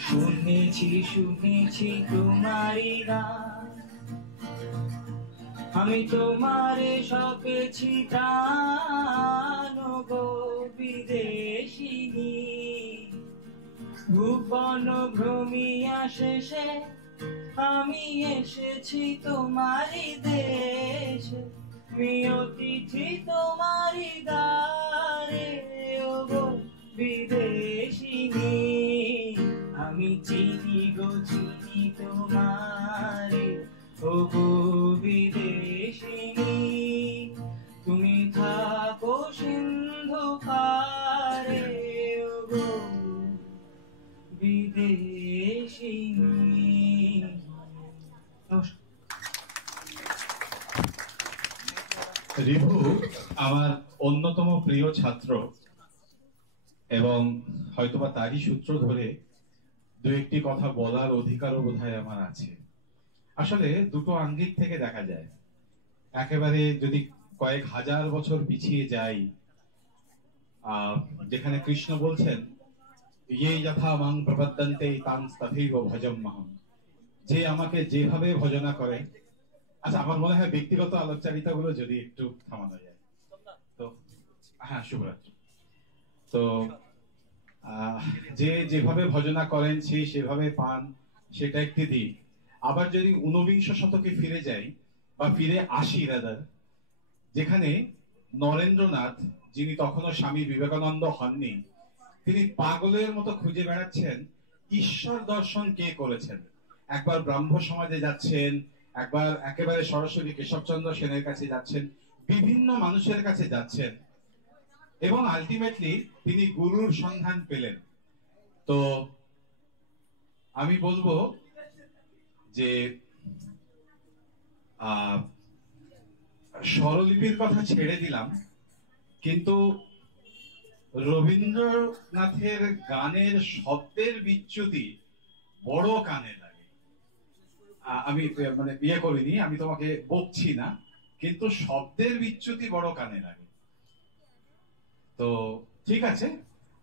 শুনেছি শুনেছি তোমারই গান, আমি তোমারে সপেছি প্রাণ, গো বিদেশিনী। ভুবন ভ্রমিয়া শেষে আমি এসেছি তোমারই দেশে, প্রিয় তিথি তোমারই দ্বারে, ও গো বিদেশিনী। আমি চিনি গো চিনি তোমারে, ও গো বিদেশিনী, তুমি থাকো সিন্ধু পারে, ও গো বিদেশিনী। রিভু আমার অন্যতম প্রিয় ছাত্র এবং হয়তোবা তারই সূত্র ধরে দু একটি কথা বলার অধিকারও বোধহয় আমার আছে। আসলে দুটো আঙ্গিক থেকে দেখা যায়। একেবারে যদি কয়েক হাজার বছর পিছিয়ে যাই, যেখানে কৃষ্ণ বলছেন ইয়ে যথা মাং প্রপদ্যন্তে তাং তথৈব ভজম্যহম, যে আমাকে যেভাবে ভজনা করে। আচ্ছা, আমার মনে হয় ব্যক্তিগত আলোচনাটা গুলো যদি একটু থামানো যায় তো। হ্যাঁ, শুভরাত্রি। তো যে যেভাবে ভজনা করেন সেই সেভাবে পান, সেটা একটি দিক। আবার যদি ঊনবিংশ শতকে ফিরে যাই বা ফিরে আসি রাদার, যেখানে নরেন্দ্রনাথ, যিনি তখনও স্বামী বিবেকানন্দ হননি, তিনি পাগলের মতো খুঁজে বেড়াচ্ছেন ঈশ্বর দর্শন কে করেছেন। একবার ব্রাহ্ম সমাজে যাচ্ছেন, একবার একেবারে সরাসরি কেশবচন্দ্র সেনের কাছে যাচ্ছেন, বিভিন্ন মানুষের কাছে যাচ্ছেন এবং আলটিমেটলি তিনি গুরুর সন্ধান পেলেন। তো আমি বলবো যে স্বরলিপির কথা ছেড়ে দিলাম, কিন্তু রবীন্দ্রনাথের গানের শব্দের বিচ্যুতি বড় কানে লাগে। আমি মানে বিয়ে করিনি, আমি তোমাকে বকছি না, কিন্তু শব্দের বিচ্যুতি বড় কানে লাগে। তো ঠিক আছে।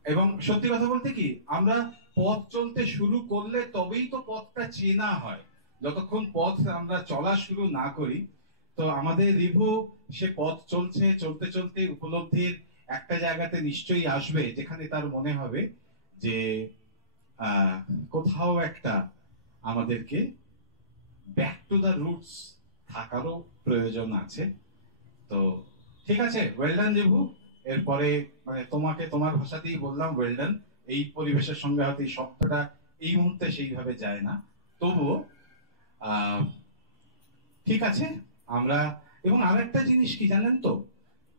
এবং সত্যি কথা বলতে কি, আমরা পথ চলতে শুরু করলে তবেই তো পথটা চেনা হয়। যতক্ষণ পথ আমরা চলা শুরু না করি, তো আমাদের রিভু সে পথ চলছে, চলতে চলতে উপলব্ধির একটা জায়গাতে নিশ্চয়ই আসবে যেখানে তার মনে হবে যে কোথাও একটা আমাদেরকে ব্যাক টু দ্য রুটস থাকারও প্রয়োজন আছে। তো ঠিক আছে, ওয়েল ডান রিভু। এরপরে মানে তোমাকে তোমার ভাষাতেই বললাম ওয়েল ডান। এই পরিবেশের সঙ্গে হয়তো এই শব্দটা এই মুহূর্তে সেইভাবে যায় না, তবুও ঠিক আছে। আমরা এবং আরেকটা জিনিস কি জানেন তো,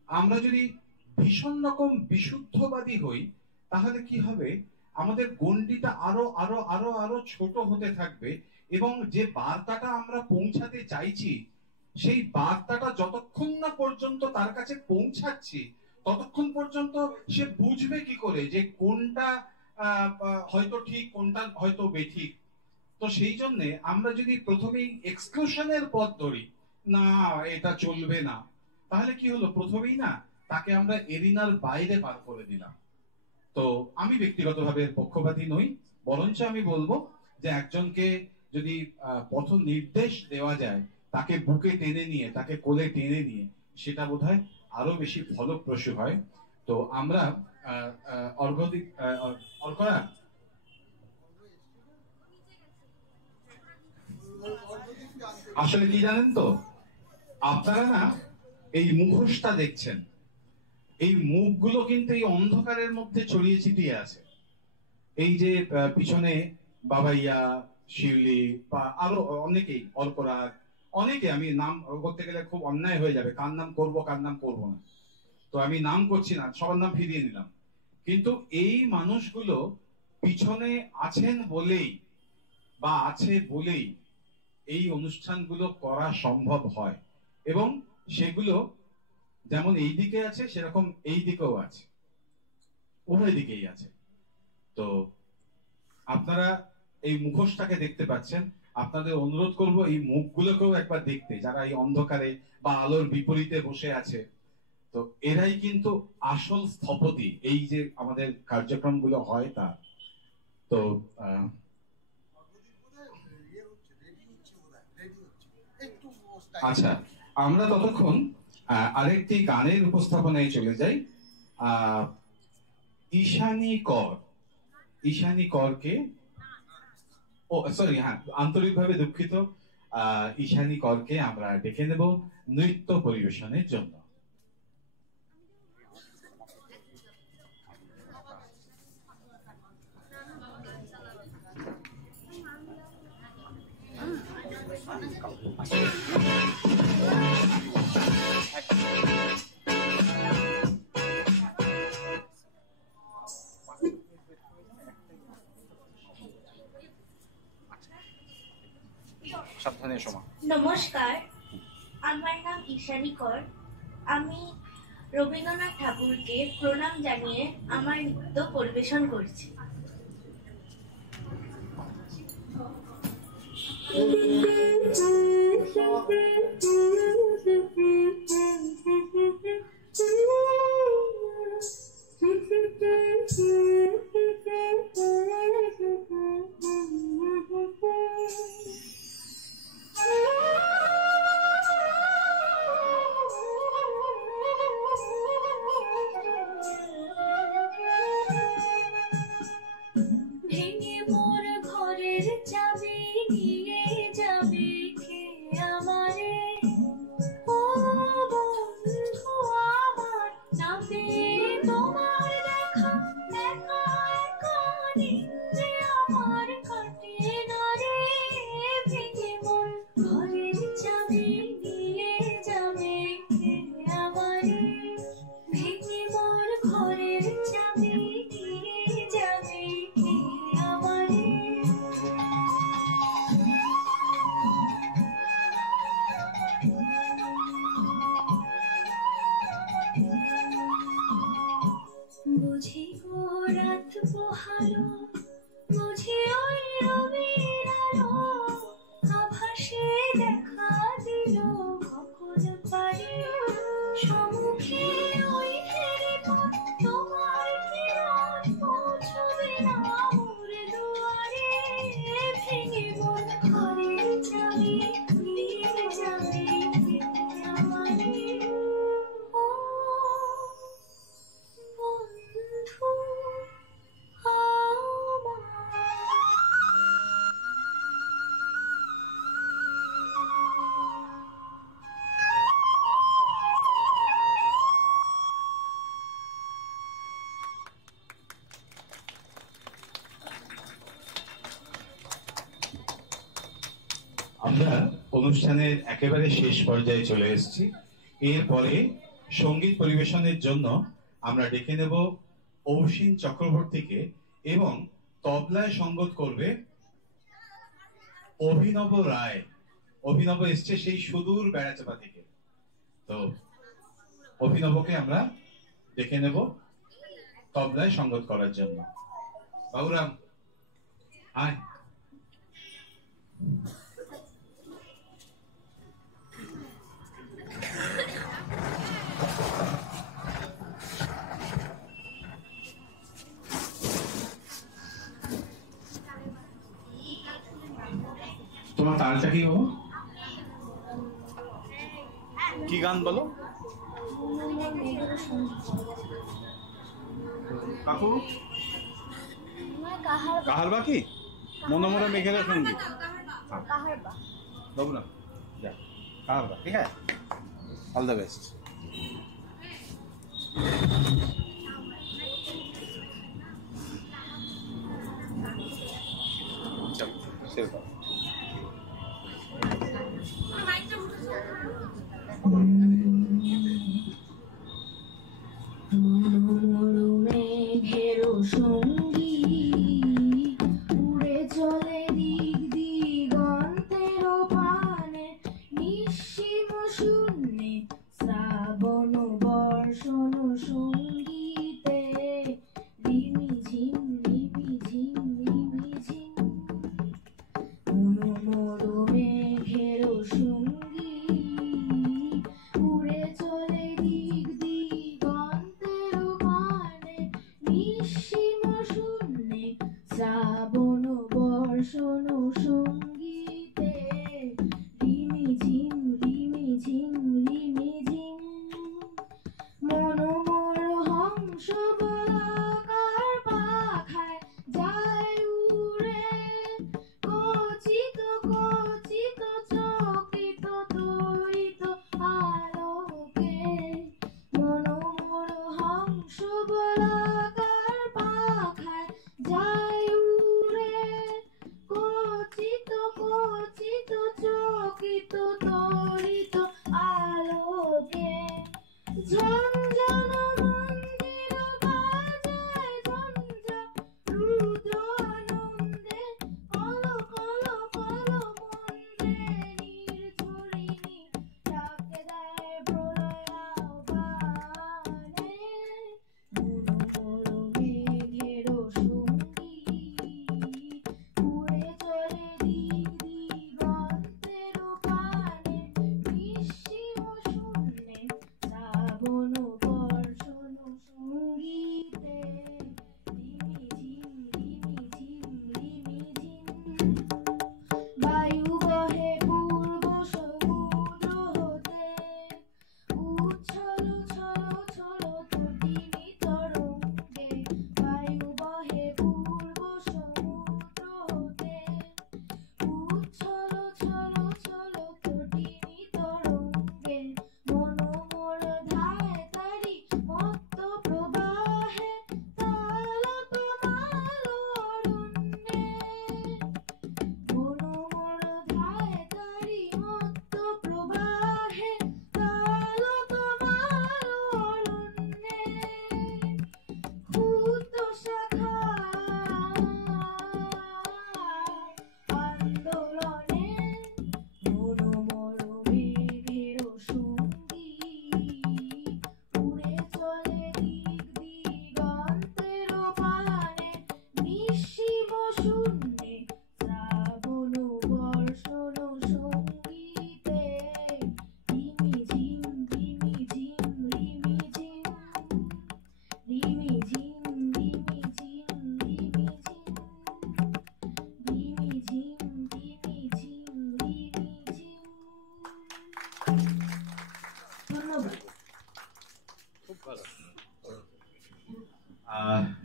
আমরা যদি ভীষণ রকম বিশুদ্ধবাদী হই তাহলে কি হবে, আমাদের গণ্ডিটা আরো আরো আরো আরো ছোট হতে থাকবে এবং যে বার্তাটা আমরা পৌঁছাতে চাইছি সেই বার্তাটা যতক্ষণ না পর্যন্ত তার কাছে পৌঁছাচ্ছি ততক্ষণ পর্যন্ত সে বুঝবে কি করে যে কোনটা হয়তো ঠিক, কোনটা হয়তো বেঠিক। তো সেই জন্য আমরা যদি প্রথমেই এক্সক্লুশনের পথ ধরি, না এটা চলবে না, তাহলে কি হলো, প্রথমেই না তাকে আমরা এরিনার বাইরে পার করে দিলাম। তো আমি ব্যক্তিগতভাবে পক্ষপাতী নই, বরঞ্চ আমি বলবো যে একজনকে যদি পথ নির্দেশ দেওয়া যায়, তাকে বুকে টেনে নিয়ে, তাকে কোলে টেনে নিয়ে, সেটা বোধহয় আরো বেশি ফলপ্রসূ হয়। তো আমরা অর্করা আসলে কি জানেন তো, আপনারা না এই মুখোশটা দেখছেন, এই মুখগুলো কিন্তু এই অন্ধকারের মধ্যে ছড়িয়ে ছিটিয়ে আছে। এই যে পিছনে বাবাইয়া, শিউলি বা আরো অনেকেই, অর্করা, অনেকে, আমি নাম করতে গেলে খুব অন্যায় হয়ে যাবে, কার নাম করব কার নাম করবো না, তো আমি নাম করছি না, সবার নাম ফিরিয়ে নিলাম। কিন্তু এই মানুষগুলো পিছনে আছেন বলেই বা আছে বলেই এই অনুষ্ঠানগুলো করা সম্ভব হয় এবং সেগুলো যেমন এই দিকে আছে সেরকম এই দিকেও আছে, উভয় দিকেই আছে। তো আপনারা এই মুখোশটাকে দেখতে পাচ্ছেন, আপনাদের অনুরোধ করব এই মুখগুলোকেও একবার দেখতে, যারা এই অন্ধকারে বা আলোর বিপরীতে বসে আছে। তো এরাই কিন্তু আসল স্থপতি, এই যে আমাদের কার্যক্রমগুলো হয় তা। তো আচ্ছা, আমরা ততক্ষণ আরেকটি গানের উপস্থাপনায় চলে যাই। ঈশানী কর, ঈশানী করকে, ও সরি, হ্যাঁ, আন্তরিকভাবে দুঃখিত, ঈশানী করকে আমরা ডেকে নেব নৃত্য পরিবেশনের জন্য। সাবধানে শোনা। নমস্কার, আমার নাম ঈশানী কর। আমি রবীন্দ্রনাথ ঠাকুরকে প্রণাম জানিয়ে আমার নৃত্য পরিবেশন করছি। ভেঙে মোর ঘরের চাবি নিয়ে যাবে কে আমারে, ও বন্ধু আমার নামে তোমার দেখা একা একা নিন্দে আমার কাটে না রে। ভেঙে মোর ঘরের চাবি নিয়ে যাবে কে আমারে, ভেঙে মোর ঘরের চাবি নিয়ে যাবে কে আমারে। বুঝি গো রাত পোহালো, বুঝি ওই রবির আলো, আভাসে দেখা দিল কখন পারে, সম্মুখে ওই হেরে পথ তোমার কিরণ পৌঁছবে না মোর দুয়ারে। ভেঙে মোর ঘরের চাবি নিয়ে যাবে কে আমারে, ও বন্ধু আমার। আমরা অনুষ্ঠানের একেবারে শেষ পর্যায়ে চলে এসেছি। এরপরে সঙ্গীত পরিবেশনের জন্য আমরা ডেকে নেব অৌসীন চক্রবর্তীকে, এবং তবলায় সঙ্গত করবে অভিনব রায়। অভিনব এসছে সেই সুদূর বেড়াচাপা থেকে, তো অভিনবকে আমরা ডেকে নেব তবলায় সঙ্গত করার জন্য। বাবুরাম আয়। তোমার তালটা কি বাবা? কি গান বলো কাকু? কাহার বাকি মনোমরা মেঘের সঙ্গীত। বাবু না যা কাহার বা, ঠিক আছে, অল দ্য বেস্ট। চলো শেষ করো। মেঘেরও সঙ্গী উড়ে চলে দিক দিগন্তের পানে, নিঃসীম শূন্যে শ্রাবণ বর্ষণ সঙ্গীতে রিমিঝিম রিমিঝিম রিমিঝিম। মনোমর মেঘেরও সঙ্গী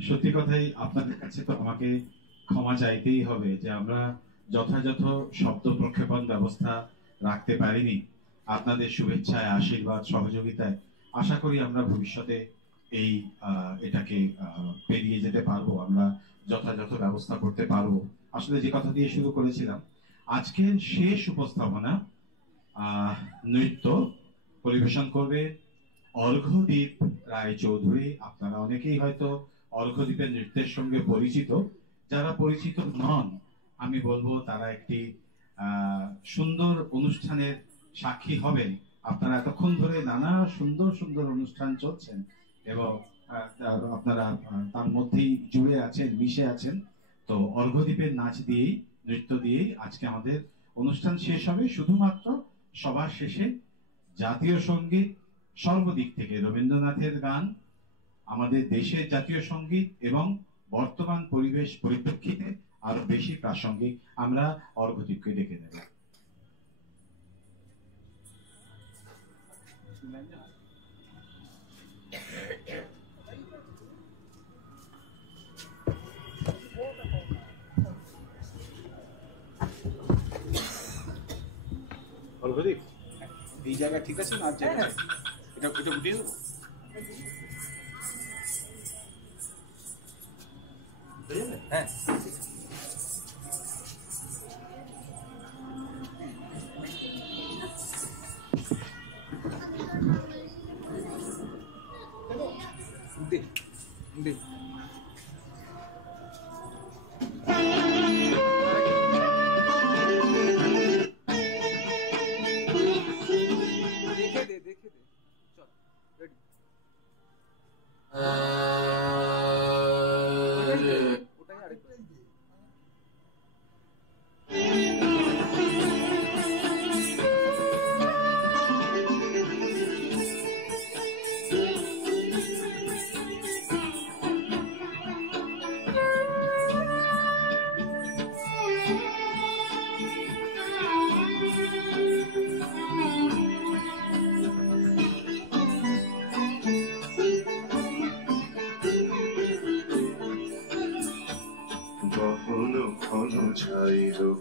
সত্যি কথাই আপনাদের কাছে তো আমাকে ক্ষমা চাইতেই হবে যে আমরা যথাযথ শব্দ প্রক্ষেপণ ব্যবস্থা রাখতে পারিনি। আপনাদের শুভেচ্ছায়, আশীর্বাদ, সহযোগিতায় আশা করি আমরা ভবিষ্যতে এটাকে পেরিয়ে যেতে পারবো, আমরা যথাযথ ব্যবস্থা করতে পারবো। আসলে যে কথা দিয়ে শুরু করেছিলাম, আজকের শেষ উপস্থাপনা নৃত্য পরিবেশন করবে অর্ঘ্যদীপ রায়চৌধুরী। আপনারা অনেকেই হয়তো অর্ঘ্যদীপের নৃত্যের সঙ্গে পরিচিত। যারা পরিচিত নন, আমি বলবো তারা একটি সুন্দর অনুষ্ঠানের সাক্ষী হবেন। আপনারা এতক্ষণ ধরে নানা সুন্দর সুন্দর অনুষ্ঠান চলছেন এবং আপনারা তার মধ্যেই জুড়ে আছেন, মিশে আছেন। তো অর্ঘ্যদীপের নাচ দিয়েই, নৃত্য দিয়েই আজকে আমাদের অনুষ্ঠান শেষ হবে। শুধুমাত্র সবার শেষে জাতীয় সঙ্গীত, সর্বদিক থেকে রবীন্দ্রনাথের গান, আমাদের দেশের জাতীয় সঙ্গীত এবং বর্তমান পরিবেশ পরিপ্রেক্ষিতে আরো বেশি প্রাসঙ্গিক আমরা অর্ঘ্যদীপকে ডেকে নেব। অর্ঘ্যদীপ, এই জায়গা ঠিক আছে না? এটা উঠিয়ে দেবো। হ্যাঁ,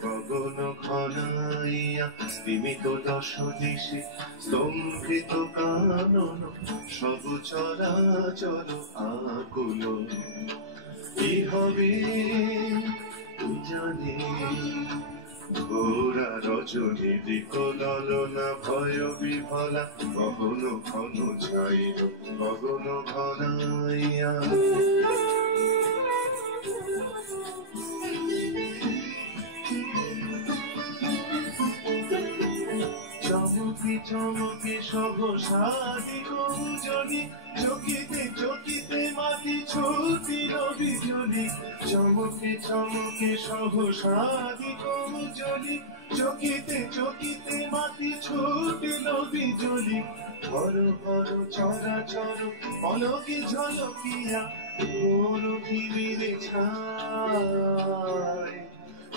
গগন ঘনাইয়া স্তিমিত দশ দিশে স্তম্ভিত কানন সব চরাচর আকুল। কি হবে জানে ঘোরা রজনী দিকলনা ভয় বিভলা গগন ঘন ছাইল গগন ঘনাইয়া। চমকি চমকি সহসাদি কৌজনী চকিতে চকিতে মাটি ছুটিল বিজলি। চমকি চমকি সহসাদি কৌজনী চকিতে চকিতে মাটি ছুটিল বিজলি। ঘর ঘর চরাচর পলকে ঝলকিয়া ঘোর পৃথিবীরে ছায়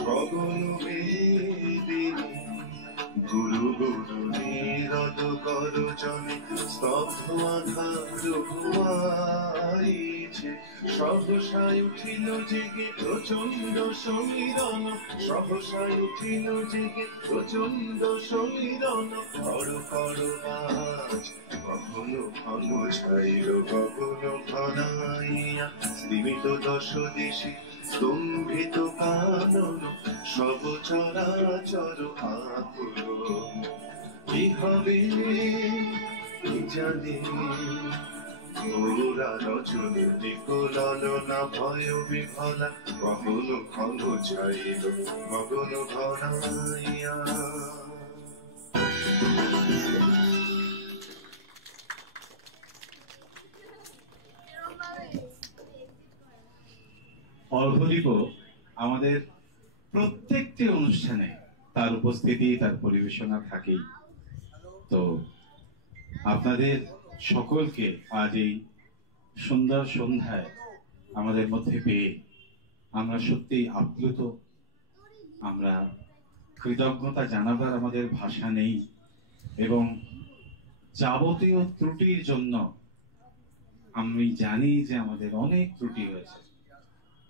গগন বেদিনী। গুরু গুরু নীরদ কর জনে স্তব্ধ আধার ঘুমাইছে। সহসায় উঠিল জেগে প্রচন্ড সমীরণ, সহসায় উঠিল জেগে প্রচন্ড সমীরণ। কর কর আজ কখনো ঘন ছাইল গগন ঘনাইয়া স্তিমিত দশ দিশে স্তম্ভিত কানন সব চরাচর আকুল। কি হবে জানে ঘোরা রজনী দিকলনা ভয় বিফলা কখনো ঘন ছাইল গগন ঘনাইয়া। অর্ঘ্যদীপও আমাদের প্রত্যেকটি অনুষ্ঠানে তার উপস্থিতি, তার পরিবেশনা থাকেই। তো আপনাদের সকলকে আজ এই সুন্দর সন্ধ্যায় আমাদের মধ্যে পেয়ে আমরা সত্যিই আপ্লুত। আমরা কৃতজ্ঞতা জানাবার আমাদের ভাষা নেই এবং যাবতীয় ত্রুটির জন্য আমি জানি যে আমাদের অনেক ত্রুটি হয়েছে,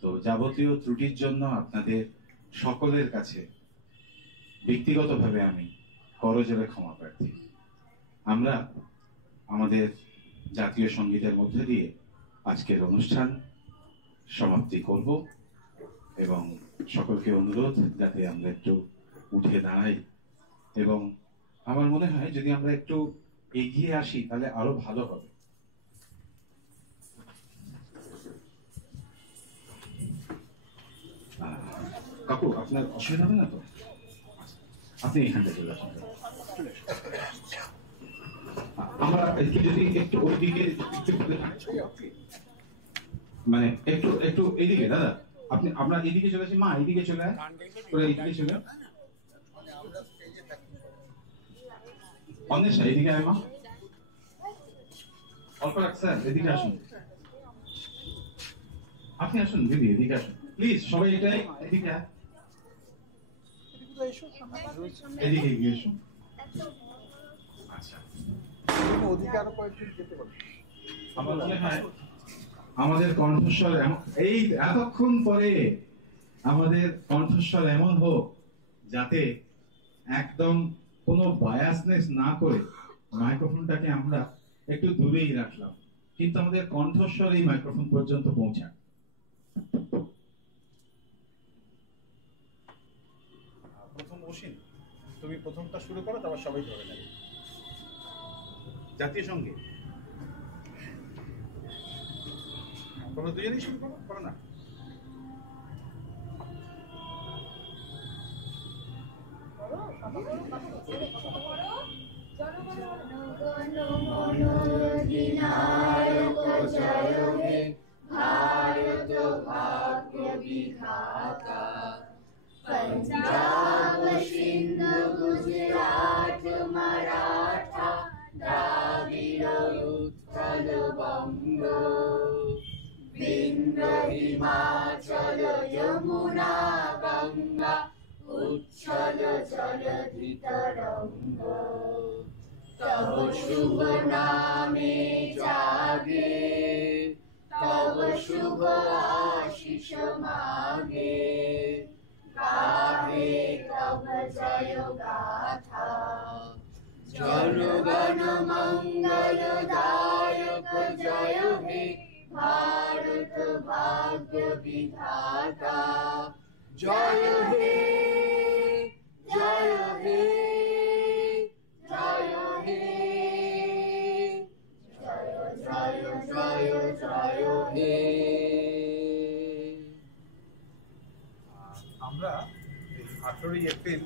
তো যাবতীয় ত্রুটির জন্য আপনাদের সকলের কাছে ব্যক্তিগতভাবে আমি করজোড়ে ক্ষমা প্রার্থী। আমরা আমাদের জাতীয় সঙ্গীতের মধ্যে দিয়ে আজকের অনুষ্ঠান সমাপ্তি করব এবং সকলকে অনুরোধ যাতে আমরা একটু উঠে দাঁড়াই এবং আমার মনে হয় যদি আমরা একটু এগিয়ে আসি তাহলে আরো ভালো হবে। কাকু আপনার অসুবিধা হবে না তো? আপনি এখানটা চলে আসুন। আমরা যদি একটু ওইদিকে মানে একটু একটু এইদিকে দাদা, আপনি আমরা এদিকে চলে আসি, মা এইদিকে চলে আয়, এইদিকে চলে অন্বেষা এইদিকে আয়, মা অল্প রাখছেন, এদিকে আসুন, আপনি আসুন দিদি, এদিকে আসুন প্লিজ, সবাই এটাই এদিকে আয়, এদিকে গিয়ে এসুন। আচ্ছা, আমার মনে হয় আমাদের কণ্ঠস্বর এই এতক্ষণ পরে আমাদের কণ্ঠস্বর এমন হোক যাতে একদম কোনো বায়াসনেস না করে মাইক্রোফোনটাকে আমরা একটু দূরেই রাখলাম, কিন্তু আমাদের কণ্ঠস্বর এই মাইক্রোফোন পর্যন্ত পৌঁছায়। প্রথম অসীম, তুমি প্রথমটা শুরু করো, তারপর সবাই ধরে নেবে। জাতীয় সঙ্গীত তোমরা দুজনেই শুরু করো, করো না? ভারত ভাগ্য বিধাতা, पंजाब सिंध गुजरात मराठा द्राविड़ उत्कल बंग, विंध्य हिमाचल यमुना गंगा उच्छल जलधि तरंग, तब शुभ नामे जागे, तब शुभ आशीष मागे, गाहे तब जय गाथा, जनगण मंगल दायक जय हे भारत भाग्य विधाता, जय हे जय हे जय हे जय जय जय जय हे। আমরা 18 এপ্রিল